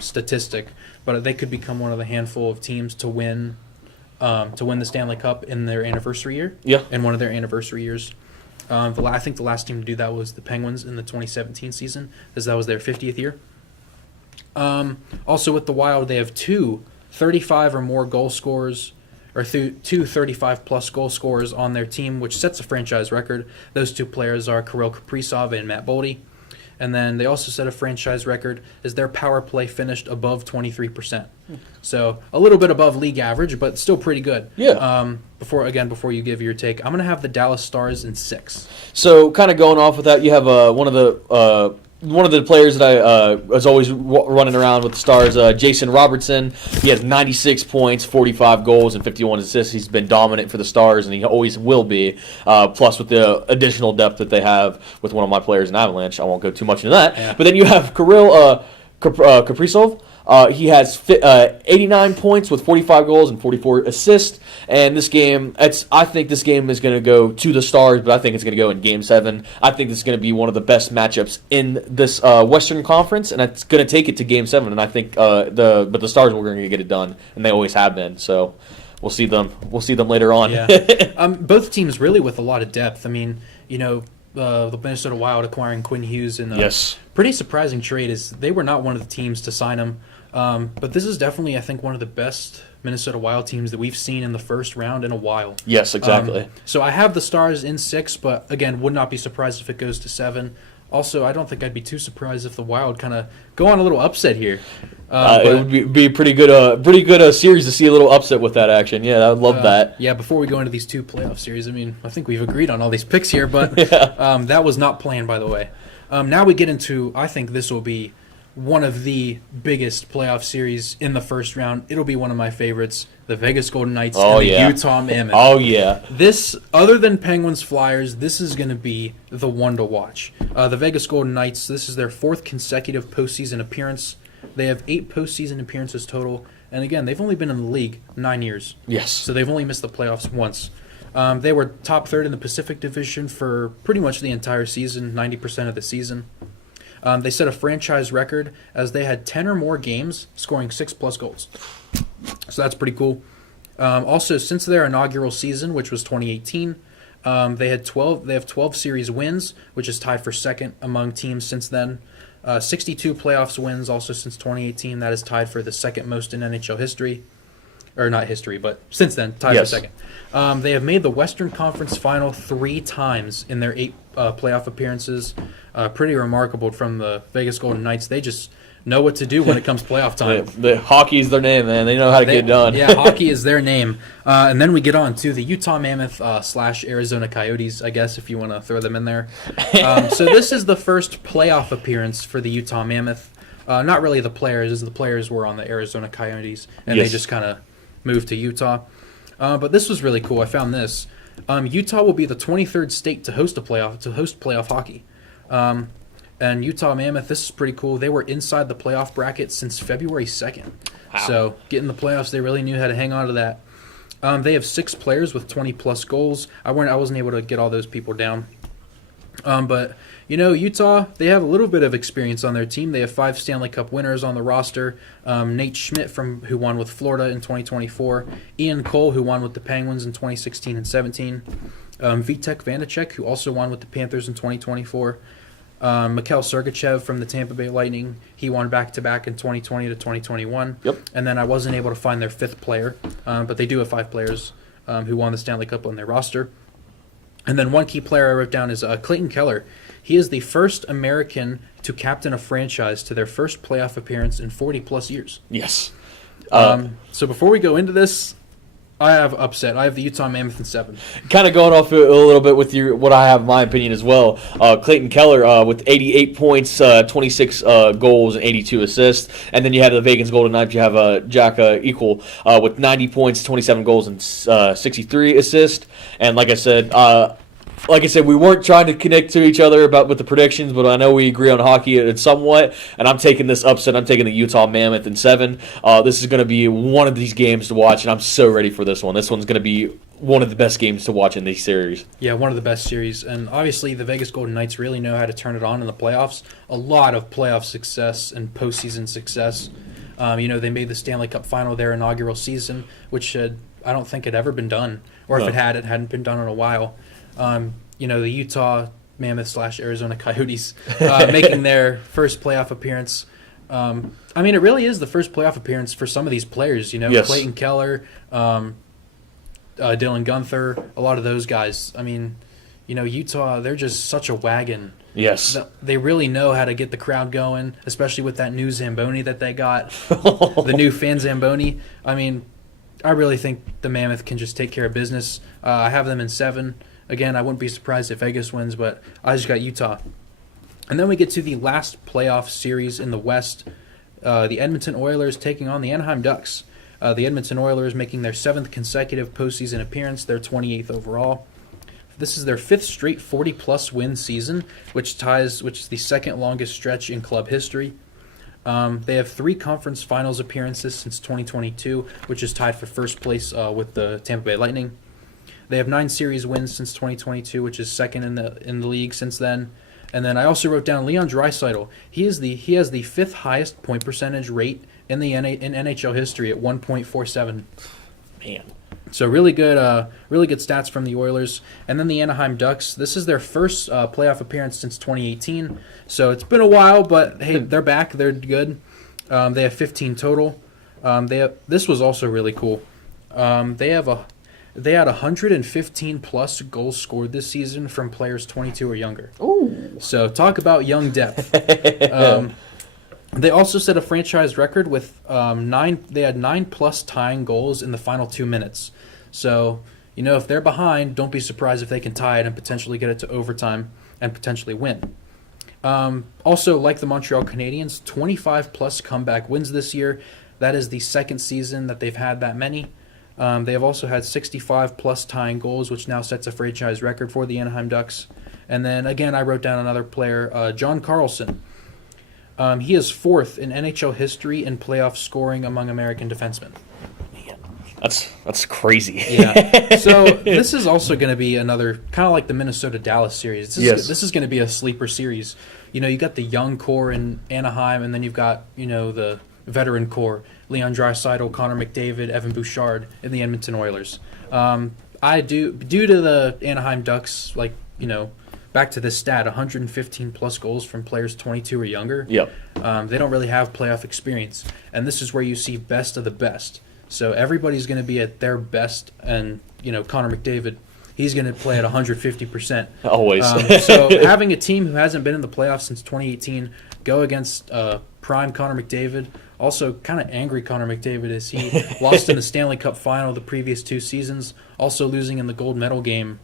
statistic, but they could become one of the handful of teams to win the Stanley Cup in their anniversary year. Yeah. In one of their anniversary years. I think the last team to do that was the Penguins in the 2017 season, as that was their 50th year. Also with the Wild, they have 2 35 or more goal scorers, or 2 35-plus goal scorers on their team, which sets a franchise record. Those 2 players are Kirill Kaprizov and Matt Boldy. And then they also set a franchise record as their power play finished above 23%. So a little bit above league average, but still pretty good. Yeah. Before you give your take, I'm going to have the Dallas Stars in 6. So kind of going off with that, you have one of the players that I was always running around with the Stars, Jason Robertson. He has 96 points, 45 goals, and 51 assists. He's been dominant for the Stars, and he always will be. Plus, with the additional depth that they have with one of my players in Avalanche, I won't go too much into that. Yeah. But then you have Kirill Kaprizov. He has 89 points with 45 goals and 44 assists. And this game, I think this game is going to go to the Stars, but I think it's going to go in Game 7. I think this is going to be one of the best matchups in this Western Conference, and it's going to take it to Game 7. And I think the Stars were going to get it done, and they always have been. So we'll see them. We'll see them later on. Yeah. Both teams really with a lot of depth. I mean, the Minnesota Wild acquiring Quinn Hughes in a pretty surprising trade is they were not one of the teams to sign him. But this is definitely, I think, one of the best Minnesota Wild teams that we've seen in the first round in a while. Yes, exactly. So I have the Stars in 6, but again, would not be surprised if it goes to 7. Also, I don't think I'd be too surprised if the Wild kind of go on a little upset here. It would be a pretty good series to see a little upset with that action. Yeah, I would love that. Yeah, before we go into these 2 playoff series, I mean, I think we've agreed on all these picks here, but that was not planned, by the way. Now we get into, I think this will be one of the biggest playoff series in the first round. It'll be one of my favorites, the Vegas Golden Knights and the Utah Mammoth. Oh, yeah. This, other than Penguins Flyers, this is going to be the one to watch. The Vegas Golden Knights, this is their 4th consecutive postseason appearance. They have 8 postseason appearances total. And again, they've only been in the league 9 years. Yes. So they've only missed the playoffs once. They were top 3rd in the Pacific Division for pretty much the entire season, 90% of the season. They set a franchise record as they had 10 or more games scoring 6+ goals. So that's pretty cool. Also, since their inaugural season, which was 2018, they have 12 series wins, which is tied for 2nd among teams since then. 62 playoffs wins also since 2018. That is tied for the 2nd most in NHL history. Or not history, but since then, tied for 2nd. They have made the Western Conference Final 3 times in their 8 playoff appearances. Pretty remarkable from the Vegas Golden Knights. They just know what to do when it comes playoff time. the hockey is their name, man. They know how to get it done. Yeah, hockey is their name. And then we get on to the Utah Mammoth / Arizona Coyotes, I guess, if you want to throw them in there. So this is the first playoff appearance for the Utah Mammoth. Not really the players, as the players were on the Arizona Coyotes, and they just kind of moved to Utah. But this was really cool. I found this. Utah will be the 23rd state to host playoff hockey. And Utah Mammoth, this is pretty cool. They were inside the playoff bracket since February 2nd. Wow. So getting the playoffs, they really knew how to hang on to that. They have 6 players with 20+ goals. I wasn't able to get all those people down. But, Utah, they have a little bit of experience on their team. They have 5 Stanley Cup winners on the roster. Nate Schmidt, who won with Florida in 2024. Ian Cole, who won with the Penguins in 2016 and 17. Vitek Vanacek, who also won with the Panthers in 2024. Mikhail Sergachev from the Tampa Bay Lightning. He won back-to-back in 2020 to 2021. Yep. And then I wasn't able to find their 5th player, but they do have 5 players who won the Stanley Cup on their roster. And then one key player I wrote down is Clayton Keller. He is the first American to captain a franchise to their first playoff appearance in 40+ years. Yes. So before we go into this, I have upset. I have the Utah Mammoth in 7. Kind of going off a little bit with what I have my opinion as well. Clayton Keller with 88 points, 26 goals, and 82 assists. And then you have the Vegas Golden Knights. You have Jack Equal with 90 points, 27 goals, and 63 assists. And like I said, we weren't trying to connect to each other with the predictions, but I know we agree on hockey somewhat, and I'm taking this upset. I'm taking the Utah Mammoth in 7. This is going to be one of these games to watch, and I'm so ready for this one. This one's going to be one of the best games to watch in these series. Yeah, one of the best series, and obviously the Vegas Golden Knights really know how to turn it on in the playoffs. A lot of playoff success and postseason success. They made the Stanley Cup Final their inaugural season, which I don't think had ever been done, or if it hadn't been done in a while. The Utah Mammoth / Arizona Coyotes making their first playoff appearance. It really is the first playoff appearance for some of these players. Yes. Clayton Keller, Dylan Gunther, a lot of those guys. Utah, they're just such a wagon. Yes. They really know how to get the crowd going, especially with that new Zamboni that they got, the new fan Zamboni. I really think the Mammoth can just take care of business. I have them in 7. Again, I wouldn't be surprised if Vegas wins, but I just got Utah. And then we get to the last playoff series in the West, the Edmonton Oilers taking on the Anaheim Ducks. The Edmonton Oilers making their 7th consecutive postseason appearance, their 28th overall. This is their 5th straight 40+ win season, which is the 2nd longest stretch in club history. They have 3 conference finals appearances since 2022, which is tied for first place with the Tampa Bay Lightning. They have 9 series wins since 2022, which is second in the league since then. And then I also wrote down Leon Draisaitl. He has the 5th highest point percentage rate in NHL history at 1.47. Man. So really good stats from the Oilers. And then the Anaheim Ducks. This is their first playoff appearance since 2018. So it's been a while, but hey, they're back. They're good. They have 15 total. This was also really cool. They had 115 plus goals scored this season from players 22 or younger. Ooh. So talk about young depth. They also set a franchise record with 9. They had 9 plus tying goals in the final 2 minutes. So if they're behind, don't be surprised if they can tie it and potentially get it to overtime and potentially win. Also, like the Montreal Canadiens, 25 plus comeback wins this year. That is the second season that they've had that many. They have also had 65 plus tying goals, which now sets a franchise record for the Anaheim Ducks. And then again, I wrote down another player, John Carlson. He is 4th in NHL history in playoff scoring among American defensemen. Man, that's crazy. Yeah. So this is also going to be another kind of like the Minnesota-Dallas series. This is going to be a sleeper series. You got the young core in Anaheim, and then you've got the veteran core: Leon Draisaitl, Connor McDavid, Evan Bouchard in the Edmonton Oilers. Due to the Anaheim Ducks, back to this stat, 115 plus goals from players 22 or younger. Yep. They don't really have playoff experience, and this is where you see best of the best. So everybody's going to be at their best, and Connor McDavid, he's going to play at 150%. Always. So having a team who hasn't been in the playoffs since 2018 go against prime Connor McDavid, also kind of angry Connor McDavid as he lost in the Stanley Cup final the previous 2 seasons, also losing in the gold medal game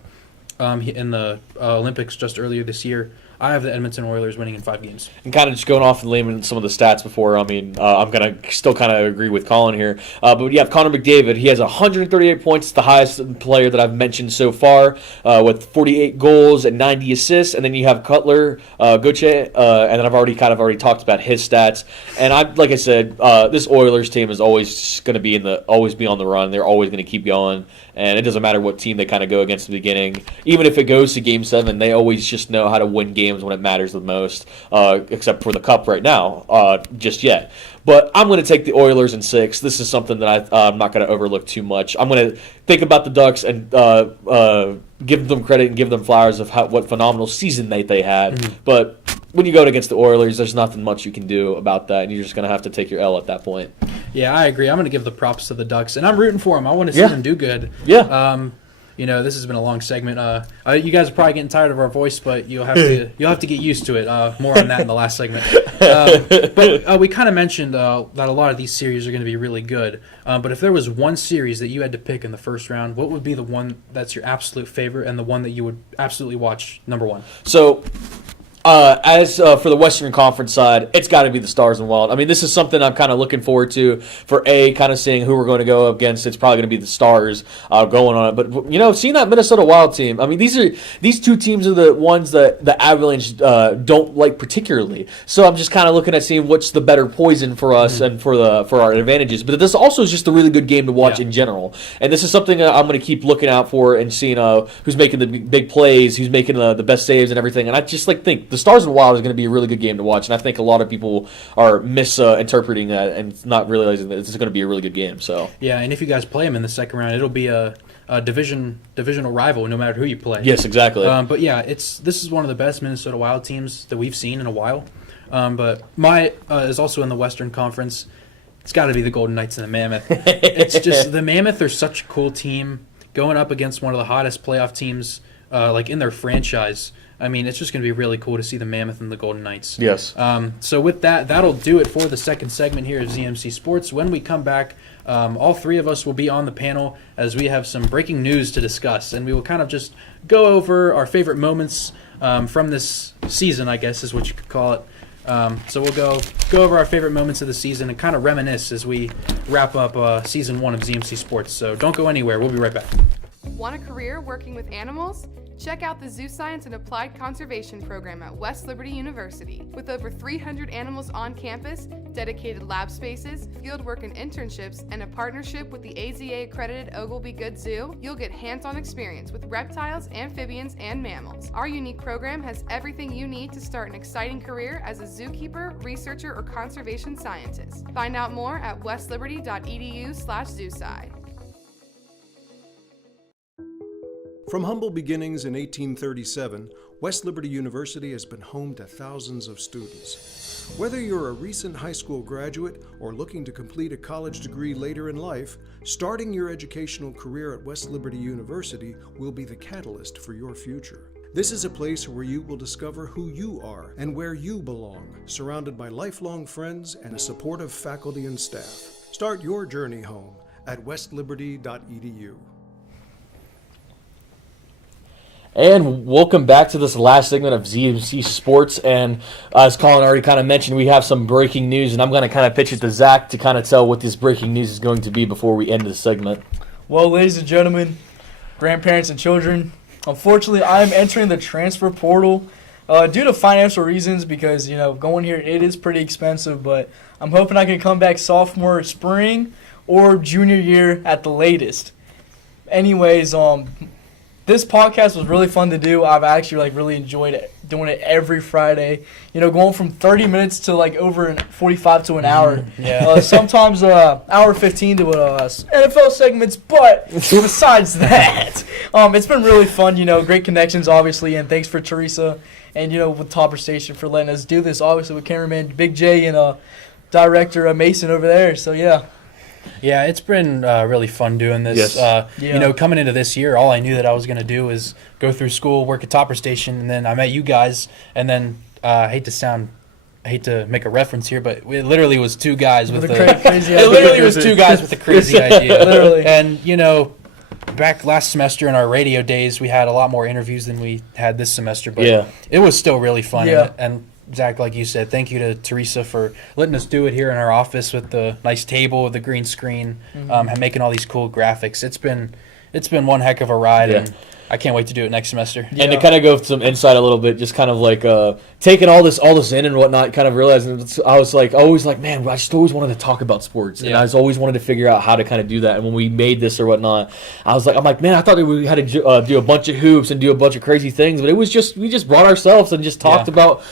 in the Olympics just earlier this year. I have the Edmonton Oilers winning in 5 games. And kind of just going off and naming some of the stats before, I'm going to still kind of agree with Colin here. But you have Connor McDavid. He has 138 points, the highest player that I've mentioned so far, with 48 goals and 90 assists. And then you have Cutler, Gauthier, and then I've already talked about his stats. And like I said, this Oilers team is always going to be always be on the run. They're always going to keep going. And it doesn't matter what team they kind of go against in the beginning. Even if it goes to Game 7, they always just know how to win games when it matters the most, except for the Cup right now, just yet. But I'm going to take the Oilers in 6. This is something that I'm not going to overlook too much. I'm going to think about the Ducks and give them credit and give them flowers of what phenomenal season they had. Mm-hmm. But when you go against the Oilers, there's nothing much you can do about that, and you're just going to have to take your L at that point. Yeah, I agree. I'm going to give the props to the Ducks, and I'm rooting for them. I want to see them do good. Yeah. This has been a long segment. You guys are probably getting tired of our voice, but you'll have to get used to it. More on that in the last segment. But we kind of mentioned that a lot of these series are going to be really good. But if there was one series that you had to pick in the first round, what would be the one that's your absolute favorite and the one that you would absolutely watch number 1? So, as for the Western Conference side, it's got to be the Stars and Wild. I mean, this is something I'm kind of looking forward to for kind of seeing who we're going to go up against. It's probably going to be the Stars going on it. But, seeing that Minnesota Wild team, I mean, these 2 teams are the ones that the Avalanche don't like particularly. So I'm just kind of looking at seeing what's the better poison for us and for our advantages. But this also is just a really good game to watch in general. And this is something I'm going to keep looking out for and seeing who's making the big plays, who's making the best saves and everything. And I just think the Stars and Wild is going to be a really good game to watch, and I think a lot of people are misinterpreting that and not realizing that this is going to be a really good game. So yeah, and if you guys play them in the second round, it'll be a divisional rival no matter who you play. Yes, exactly. But yeah, this is one of the best Minnesota Wild teams that we've seen in a while. But my is also in the Western Conference. It's got to be the Golden Knights and the Mammoth. It's just the Mammoth are such a cool team going up against one of the hottest playoff teams in their franchise. I mean, it's just going to be really cool to see the Mammoth and the Golden Knights. Yes. So with that'll do it for the second segment here of ZMC Sports. When we come back, all 3 of us will be on the panel as we have some breaking news to discuss, and we will kind of just go over our favorite moments from this season, I guess is what you could call it. So we'll go over our favorite moments of the season and kind of reminisce as we wrap up Season 1 of ZMC Sports. So don't go anywhere. We'll be right back. Want a career working with animals? Check out the Zoo Science and Applied Conservation program at West Liberty University. With over 300 animals on campus, dedicated lab spaces, fieldwork and internships, and a partnership with the AZA-accredited Oglebay Good Zoo, you'll get hands-on experience with reptiles, amphibians, and mammals. Our unique program has everything you need to start an exciting career as a zookeeper, researcher, or conservation scientist. Find out more at westliberty.edu/zoosci. From humble beginnings in 1837, West Liberty University has been home to thousands of students. Whether you're a recent high school graduate or looking to complete a college degree later in life, starting your educational career at West Liberty University will be the catalyst for your future. This is a place where you will discover who you are and where you belong, surrounded by lifelong friends and a supportive faculty and staff. Start your journey home at westliberty.edu. And welcome back to this last segment of ZMC Sports. And as Colin already kind of mentioned, we have some breaking news, and I'm going to kind of pitch it to Zach to kind of tell what this breaking news is going to be before we end this segment. Well, ladies and gentlemen, grandparents and children, unfortunately, I am entering the transfer portal due to financial reasons because, going here, it is pretty expensive, but I'm hoping I can come back sophomore spring or junior year at the latest. Anyways, this podcast was really fun to do. I've actually really enjoyed it, doing it every Friday. Going from 30 minutes to over 45 to an hour. Yeah. Sometimes hour 15 to NFL segments. But besides that, it's been really fun. Great connections, obviously, and thanks for Teresa and with Topper Station for letting us do this. Obviously with cameraman Big J and director Mason over there. So yeah. Yeah, it's been really fun doing this. Yes. Coming into this year, all I knew that I was going to do was go through school, work at Topper Station, and then I met you guys. And then I hate to make a reference here, but it literally was two guys with a crazy it idea. literally was two guys with a crazy idea. Literally. And back last semester in our radio days, we had a lot more interviews than we had this semester. But it was still really fun. Yeah. And Zach, like you said, thank you to Teresa for letting us do it here in our office with the nice table with the green screen, and making all these cool graphics. It's been one heck of a ride, and I can't wait to do it next semester. And to kind of go with some insight a little bit, just kind of taking all this in and whatnot, kind of realizing I was always man, I just always wanted to talk about sports, and I was always wanted to figure out how to kind of do that. And when we made this or whatnot, I'm like, man, I thought that we had to do a bunch of hoops and do a bunch of crazy things, but it was just we just brought ourselves and just talked about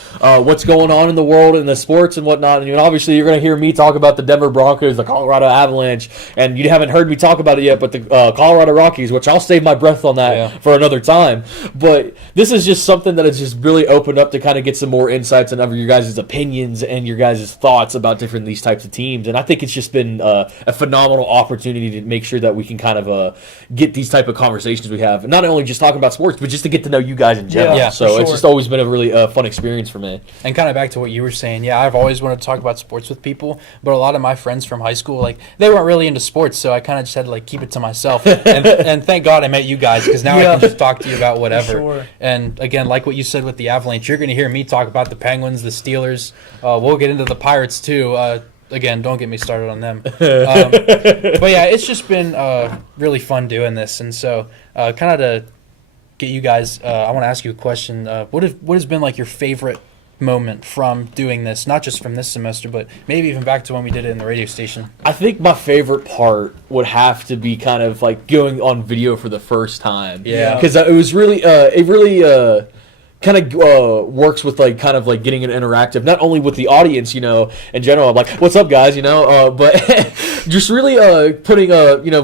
what's going on in the world and the sports and whatnot. And obviously you're going to hear me talk about the Denver Broncos, the Colorado Avalanche, and you haven't heard me talk about it yet, but the Colorado Rockies, which I'll save my breath on that for another time. But this is just something that has just really opened up to kind of get some more insights and your guys' opinions and your guys' thoughts about these types of teams. And I think it's just been a phenomenal opportunity to make sure that we can kind of get these type of conversations we have. And not only just talking about sports, but just to get to know you guys in general. Yeah, so it's just always been a really fun experience for me. And kind of back to what you were saying, I've always wanted to talk about sports with people, but a lot of my friends from high school, they weren't really into sports, so I kind of just had to keep it to myself. and thank God I met you guys, because now I can just talk to you about whatever. Sure. And again, like what you said with the Avalanche, you're going to hear me talk about the Penguins, the Steelers. We'll get into the Pirates too. Again, don't get me started on them. But it's just been really fun doing this. And so kind of to get you guys, I want to ask you a question. What has been your favorite moment from doing this, not just from this semester, but maybe even back to when we did it in the radio station? I think my favorite part would have to be kind of going on video for the first time. Yeah. Because it was really, kind of works with kind of getting it interactive, not only with the audience, in general. I'm like, what's up, guys, but just really putting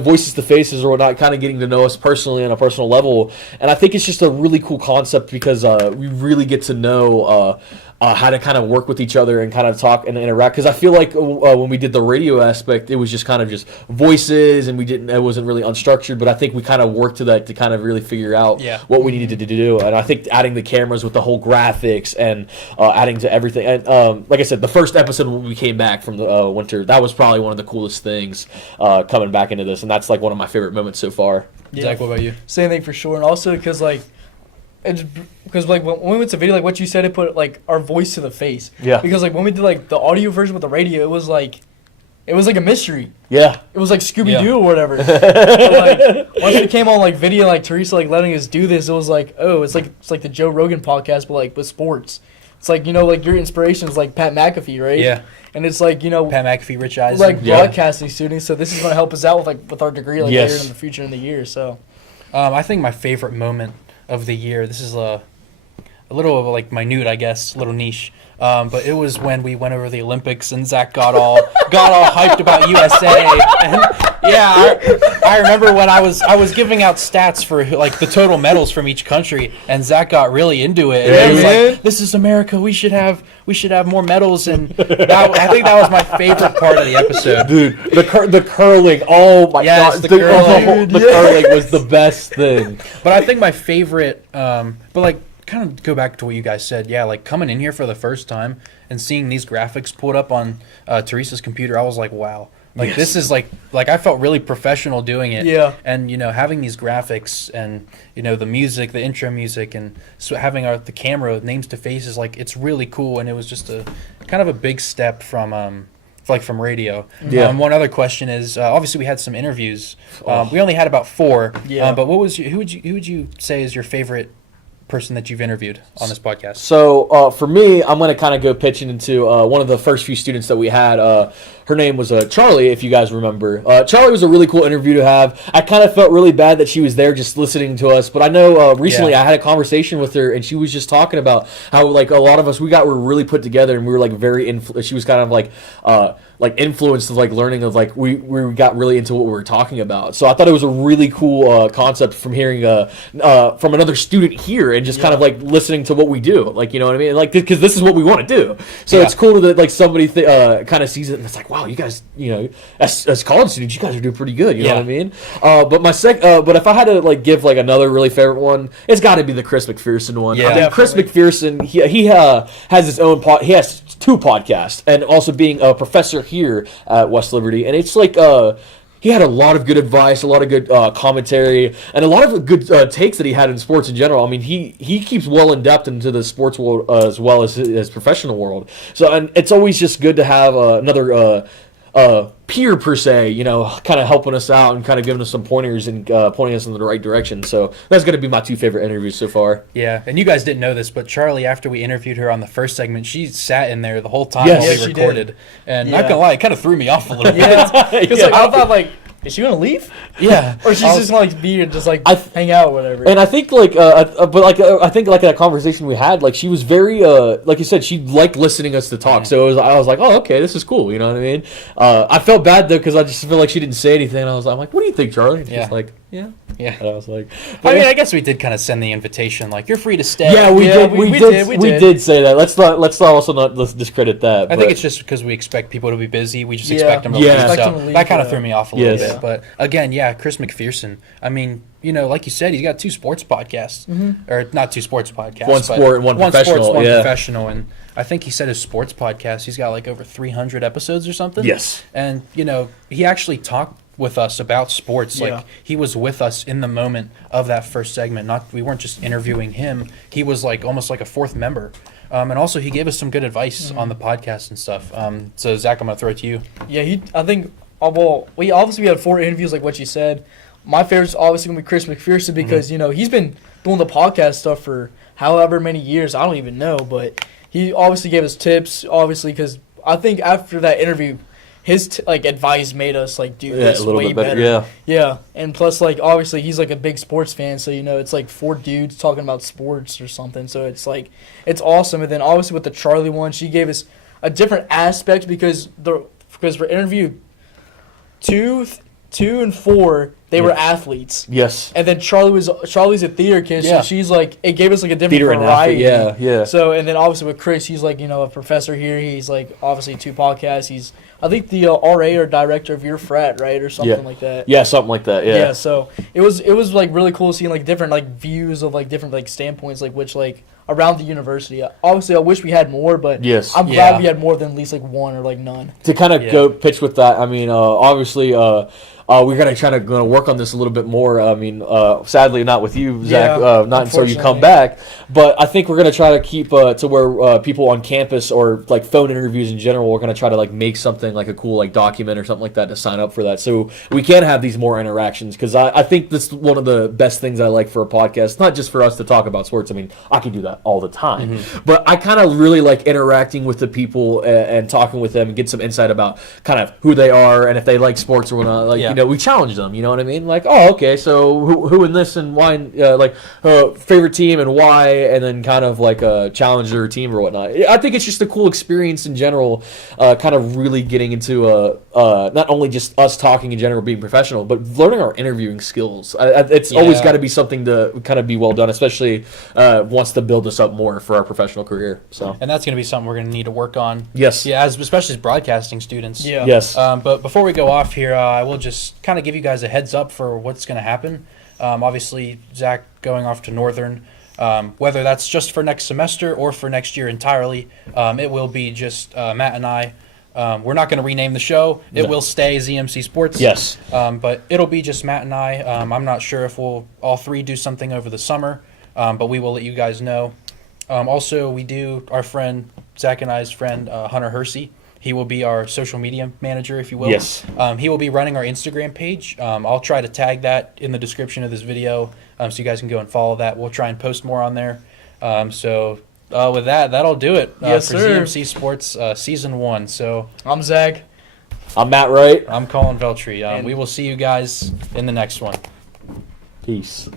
voices to faces or whatnot, kind of getting to know us personally on a personal level. And I think it's just a really cool concept because we really get to know how to kind of work with each other and kind of talk and interact. Because I feel like when we did the radio aspect, it was just kind of just voices, and it wasn't really unstructured. But I think we kind of worked to that to kind of really figure out what we needed to do. And I think adding the cameras with the whole graphics and adding to everything. And like I said, the first episode when we came back from the winter, that was probably one of the coolest things coming back into this. And that's one of my favorite moments so far. Yeah. Zach, what about you? Same thing for sure. And also because it's because when we went to video, what you said, it put our voice to the face. Yeah. Because when we did the audio version with the radio, it was it was like a mystery. Yeah. It was like Scooby-Doo Yeah. or whatever. But, like, once it came on like video, like Teresa like letting us do this, it was like, oh, it's like the Joe Rogan podcast, but like with sports. It's like, you know, like your inspiration is like Pat McAfee, right? Yeah. And it's like, you know, Pat McAfee, Rich Eisen. like broadcasting students, so this is going to help us out with our degree like Yes. later in the future in the year. So I think my favorite moment of the year, this is a little like minute, I guess, a little niche. But it was when we went over the Olympics and Zach got all hyped about USA. And I remember when I was giving out stats for like the total medals from each country, and Zach got really into it. And he was like, "This is America. We should have more medals." And I think that was my favorite part of the episode. Dude, the curling. Oh my Yes, god, the curling. The curling was the best thing. But I think my favorite, but like, kind of go back to what you guys said. Yeah, like coming in here for the first time and seeing these graphics pulled up on Teresa's computer, I was like, wow. Like, this is like I felt really professional doing it. Yeah. And, you know, having these graphics and, you know, the music, the intro music, and so having the camera, names to faces, like, it's really cool. And it was just a kind of a big step from radio. Yeah. One other question is, obviously we had some interviews. We only had about 4. Yeah. But who would you say is your favorite person that you've interviewed on this podcast? So for me, I'm going to kind of go pitching into one of the first few students that we had. Her name was Charlie, if you guys remember. Charlie was a really cool interview to have. I kind of felt really bad that she was there just listening to us, but I know recently I had a conversation with her, and she was just talking about how like a lot of us were really put together, and we were like very she was kind of like influenced of like learning of like we got really into what we were talking about. So I thought it was a really cool concept from hearing from another student here and just kind of like listening to what we do, like, you know what I mean, like, because this is what we want to do. So it's cool that like somebody kind of sees it and it's like, wow, you guys, you know, as college students, you guys are doing pretty good, you know what I mean. But if I had to like give like another really favorite one, it's got to be the Chris McPherson one. Yeah, I mean, Chris McPherson, he has his own he has 2 podcasts, and also being a professor here at West Liberty, and it's like he had a lot of good advice, a lot of good commentary, and a lot of good takes that he had in sports in general. I mean, he keeps well in depth into the sports world as well as his professional world. So, and it's always just good to have another peer per se, you know, kind of helping us out and kind of giving us some pointers and pointing us in the right direction. So that's going to be my 2 favorite interviews so far. Yeah, and you guys didn't know this, but Charlie, after we interviewed her on the first segment, she sat in there the whole time while we recorded. And not gonna lie, it kind of threw me off a little bit. because like, I thought like, is she gonna leave? Yeah, Or she's just gonna like be and just like hang out or whatever. And I think like, I think like that conversation we had, like she was very, like you said, she liked listening us to talk. So I was like, oh, okay, this is cool. You know what I mean? I felt bad though because I just feel like she didn't say anything. And I'm like, what do you think, Charlie? And she's like, yeah. And I was like, I mean, I guess we did kind of send the invitation, like, you're free to stay. Yeah, we did say that. Let's not discredit that. I think it's just because we expect people to be busy. We just expect them to leave. So that kind of threw me off a little bit. But again, Chris McPherson. I mean, you know, like you said, he's got 2 sports podcasts, or not 2 sports podcasts, one sport and one professional. Sports, one professional, and I think he said his sports podcast, he's got like over 300 episodes or something. Yes, and you know, he actually talked with us about sports. Like he was with us in the moment of that first segment. We weren't just interviewing him. He was like almost like a 4th member. And also he gave us some good advice on the podcast and stuff. So Zach, I'm gonna throw it to you. Yeah, I think we had 4 interviews like what you said. My favorite's obviously gonna be Chris McPherson because you know he's been doing the podcast stuff for however many years, I don't even know, but he obviously gave us tips, obviously, because I think after that interview, his like advice made us like do this way better. Yeah, and plus like obviously he's like a big sports fan, so you know it's like 4 dudes talking about sports or something. So it's like it's awesome. And then obviously with the Charlie one, she gave us a different aspect because for interview 2 and 4 they were athletes. Yes. And then Charlie's a theater kid, so she's like it gave us like a different theater variety. Yeah. So and then obviously with Chris, he's like, you know, a professor here. He's like obviously 2 podcasts. He's I think the RA or director of your frat, right, or something like that. Yeah, something like that. Yeah. Yeah. So it was like really cool seeing like different like views of like different like standpoints like which like around the university. Obviously, I wish we had more, but I'm glad we had more than at least like 1 or like none. To kind of go pitch with that, I mean, obviously. we're gonna try to work on this a little bit more. I mean, sadly, not with you, Zach. Not until you come back. But I think we're gonna try to keep to where people on campus or like phone interviews in general, we're gonna try to like make something like a cool like document or something like that to sign up for that, so we can have these more interactions. Because I think this is one of the best things I like for a podcast. Not just for us to talk about sports. I mean, I can do that all the time, but I kind of really like interacting with the people and talking with them and get some insight about kind of who they are and if they like sports or whatnot. Like you know, we challenge them. You know what I mean? Like, oh, okay, so who in this and why? Like favorite team and why, and then kind of like challenge their team or whatnot. I think it's just a cool experience in general. Kind of really getting into not only just us talking in general, being professional, but learning our interviewing skills. It's always got to be something to kind of be well done, especially wants to build us up more for our professional career. So, and that's going to be something we're going to need to work on. Yes. Yeah, especially as broadcasting students. Yeah. Yes. But before we go off here, I will just kind of give you guys a heads up for what's going to happen. Obviously, Zach going off to Northern, whether that's just for next semester or for next year entirely, it will be just Matt and I. We're not going to rename the show. It will stay ZMC Sports. Yes. But it'll be just Matt and I. I'm not sure if we'll all three do something over the summer, but we will let you guys know. Also, we do our friend, Zach and I's friend, Hunter Hersey. He will be our social media manager, if you will. Yes. He will be running our Instagram page. I'll try to tag that in the description of this video so you guys can go and follow that. We'll try and post more on there. With that, that'll do it for ZMC Sports Season 1. So I'm Zach. I'm Matt Wright. I'm Colin Veltri. We will see you guys in the next one. Peace.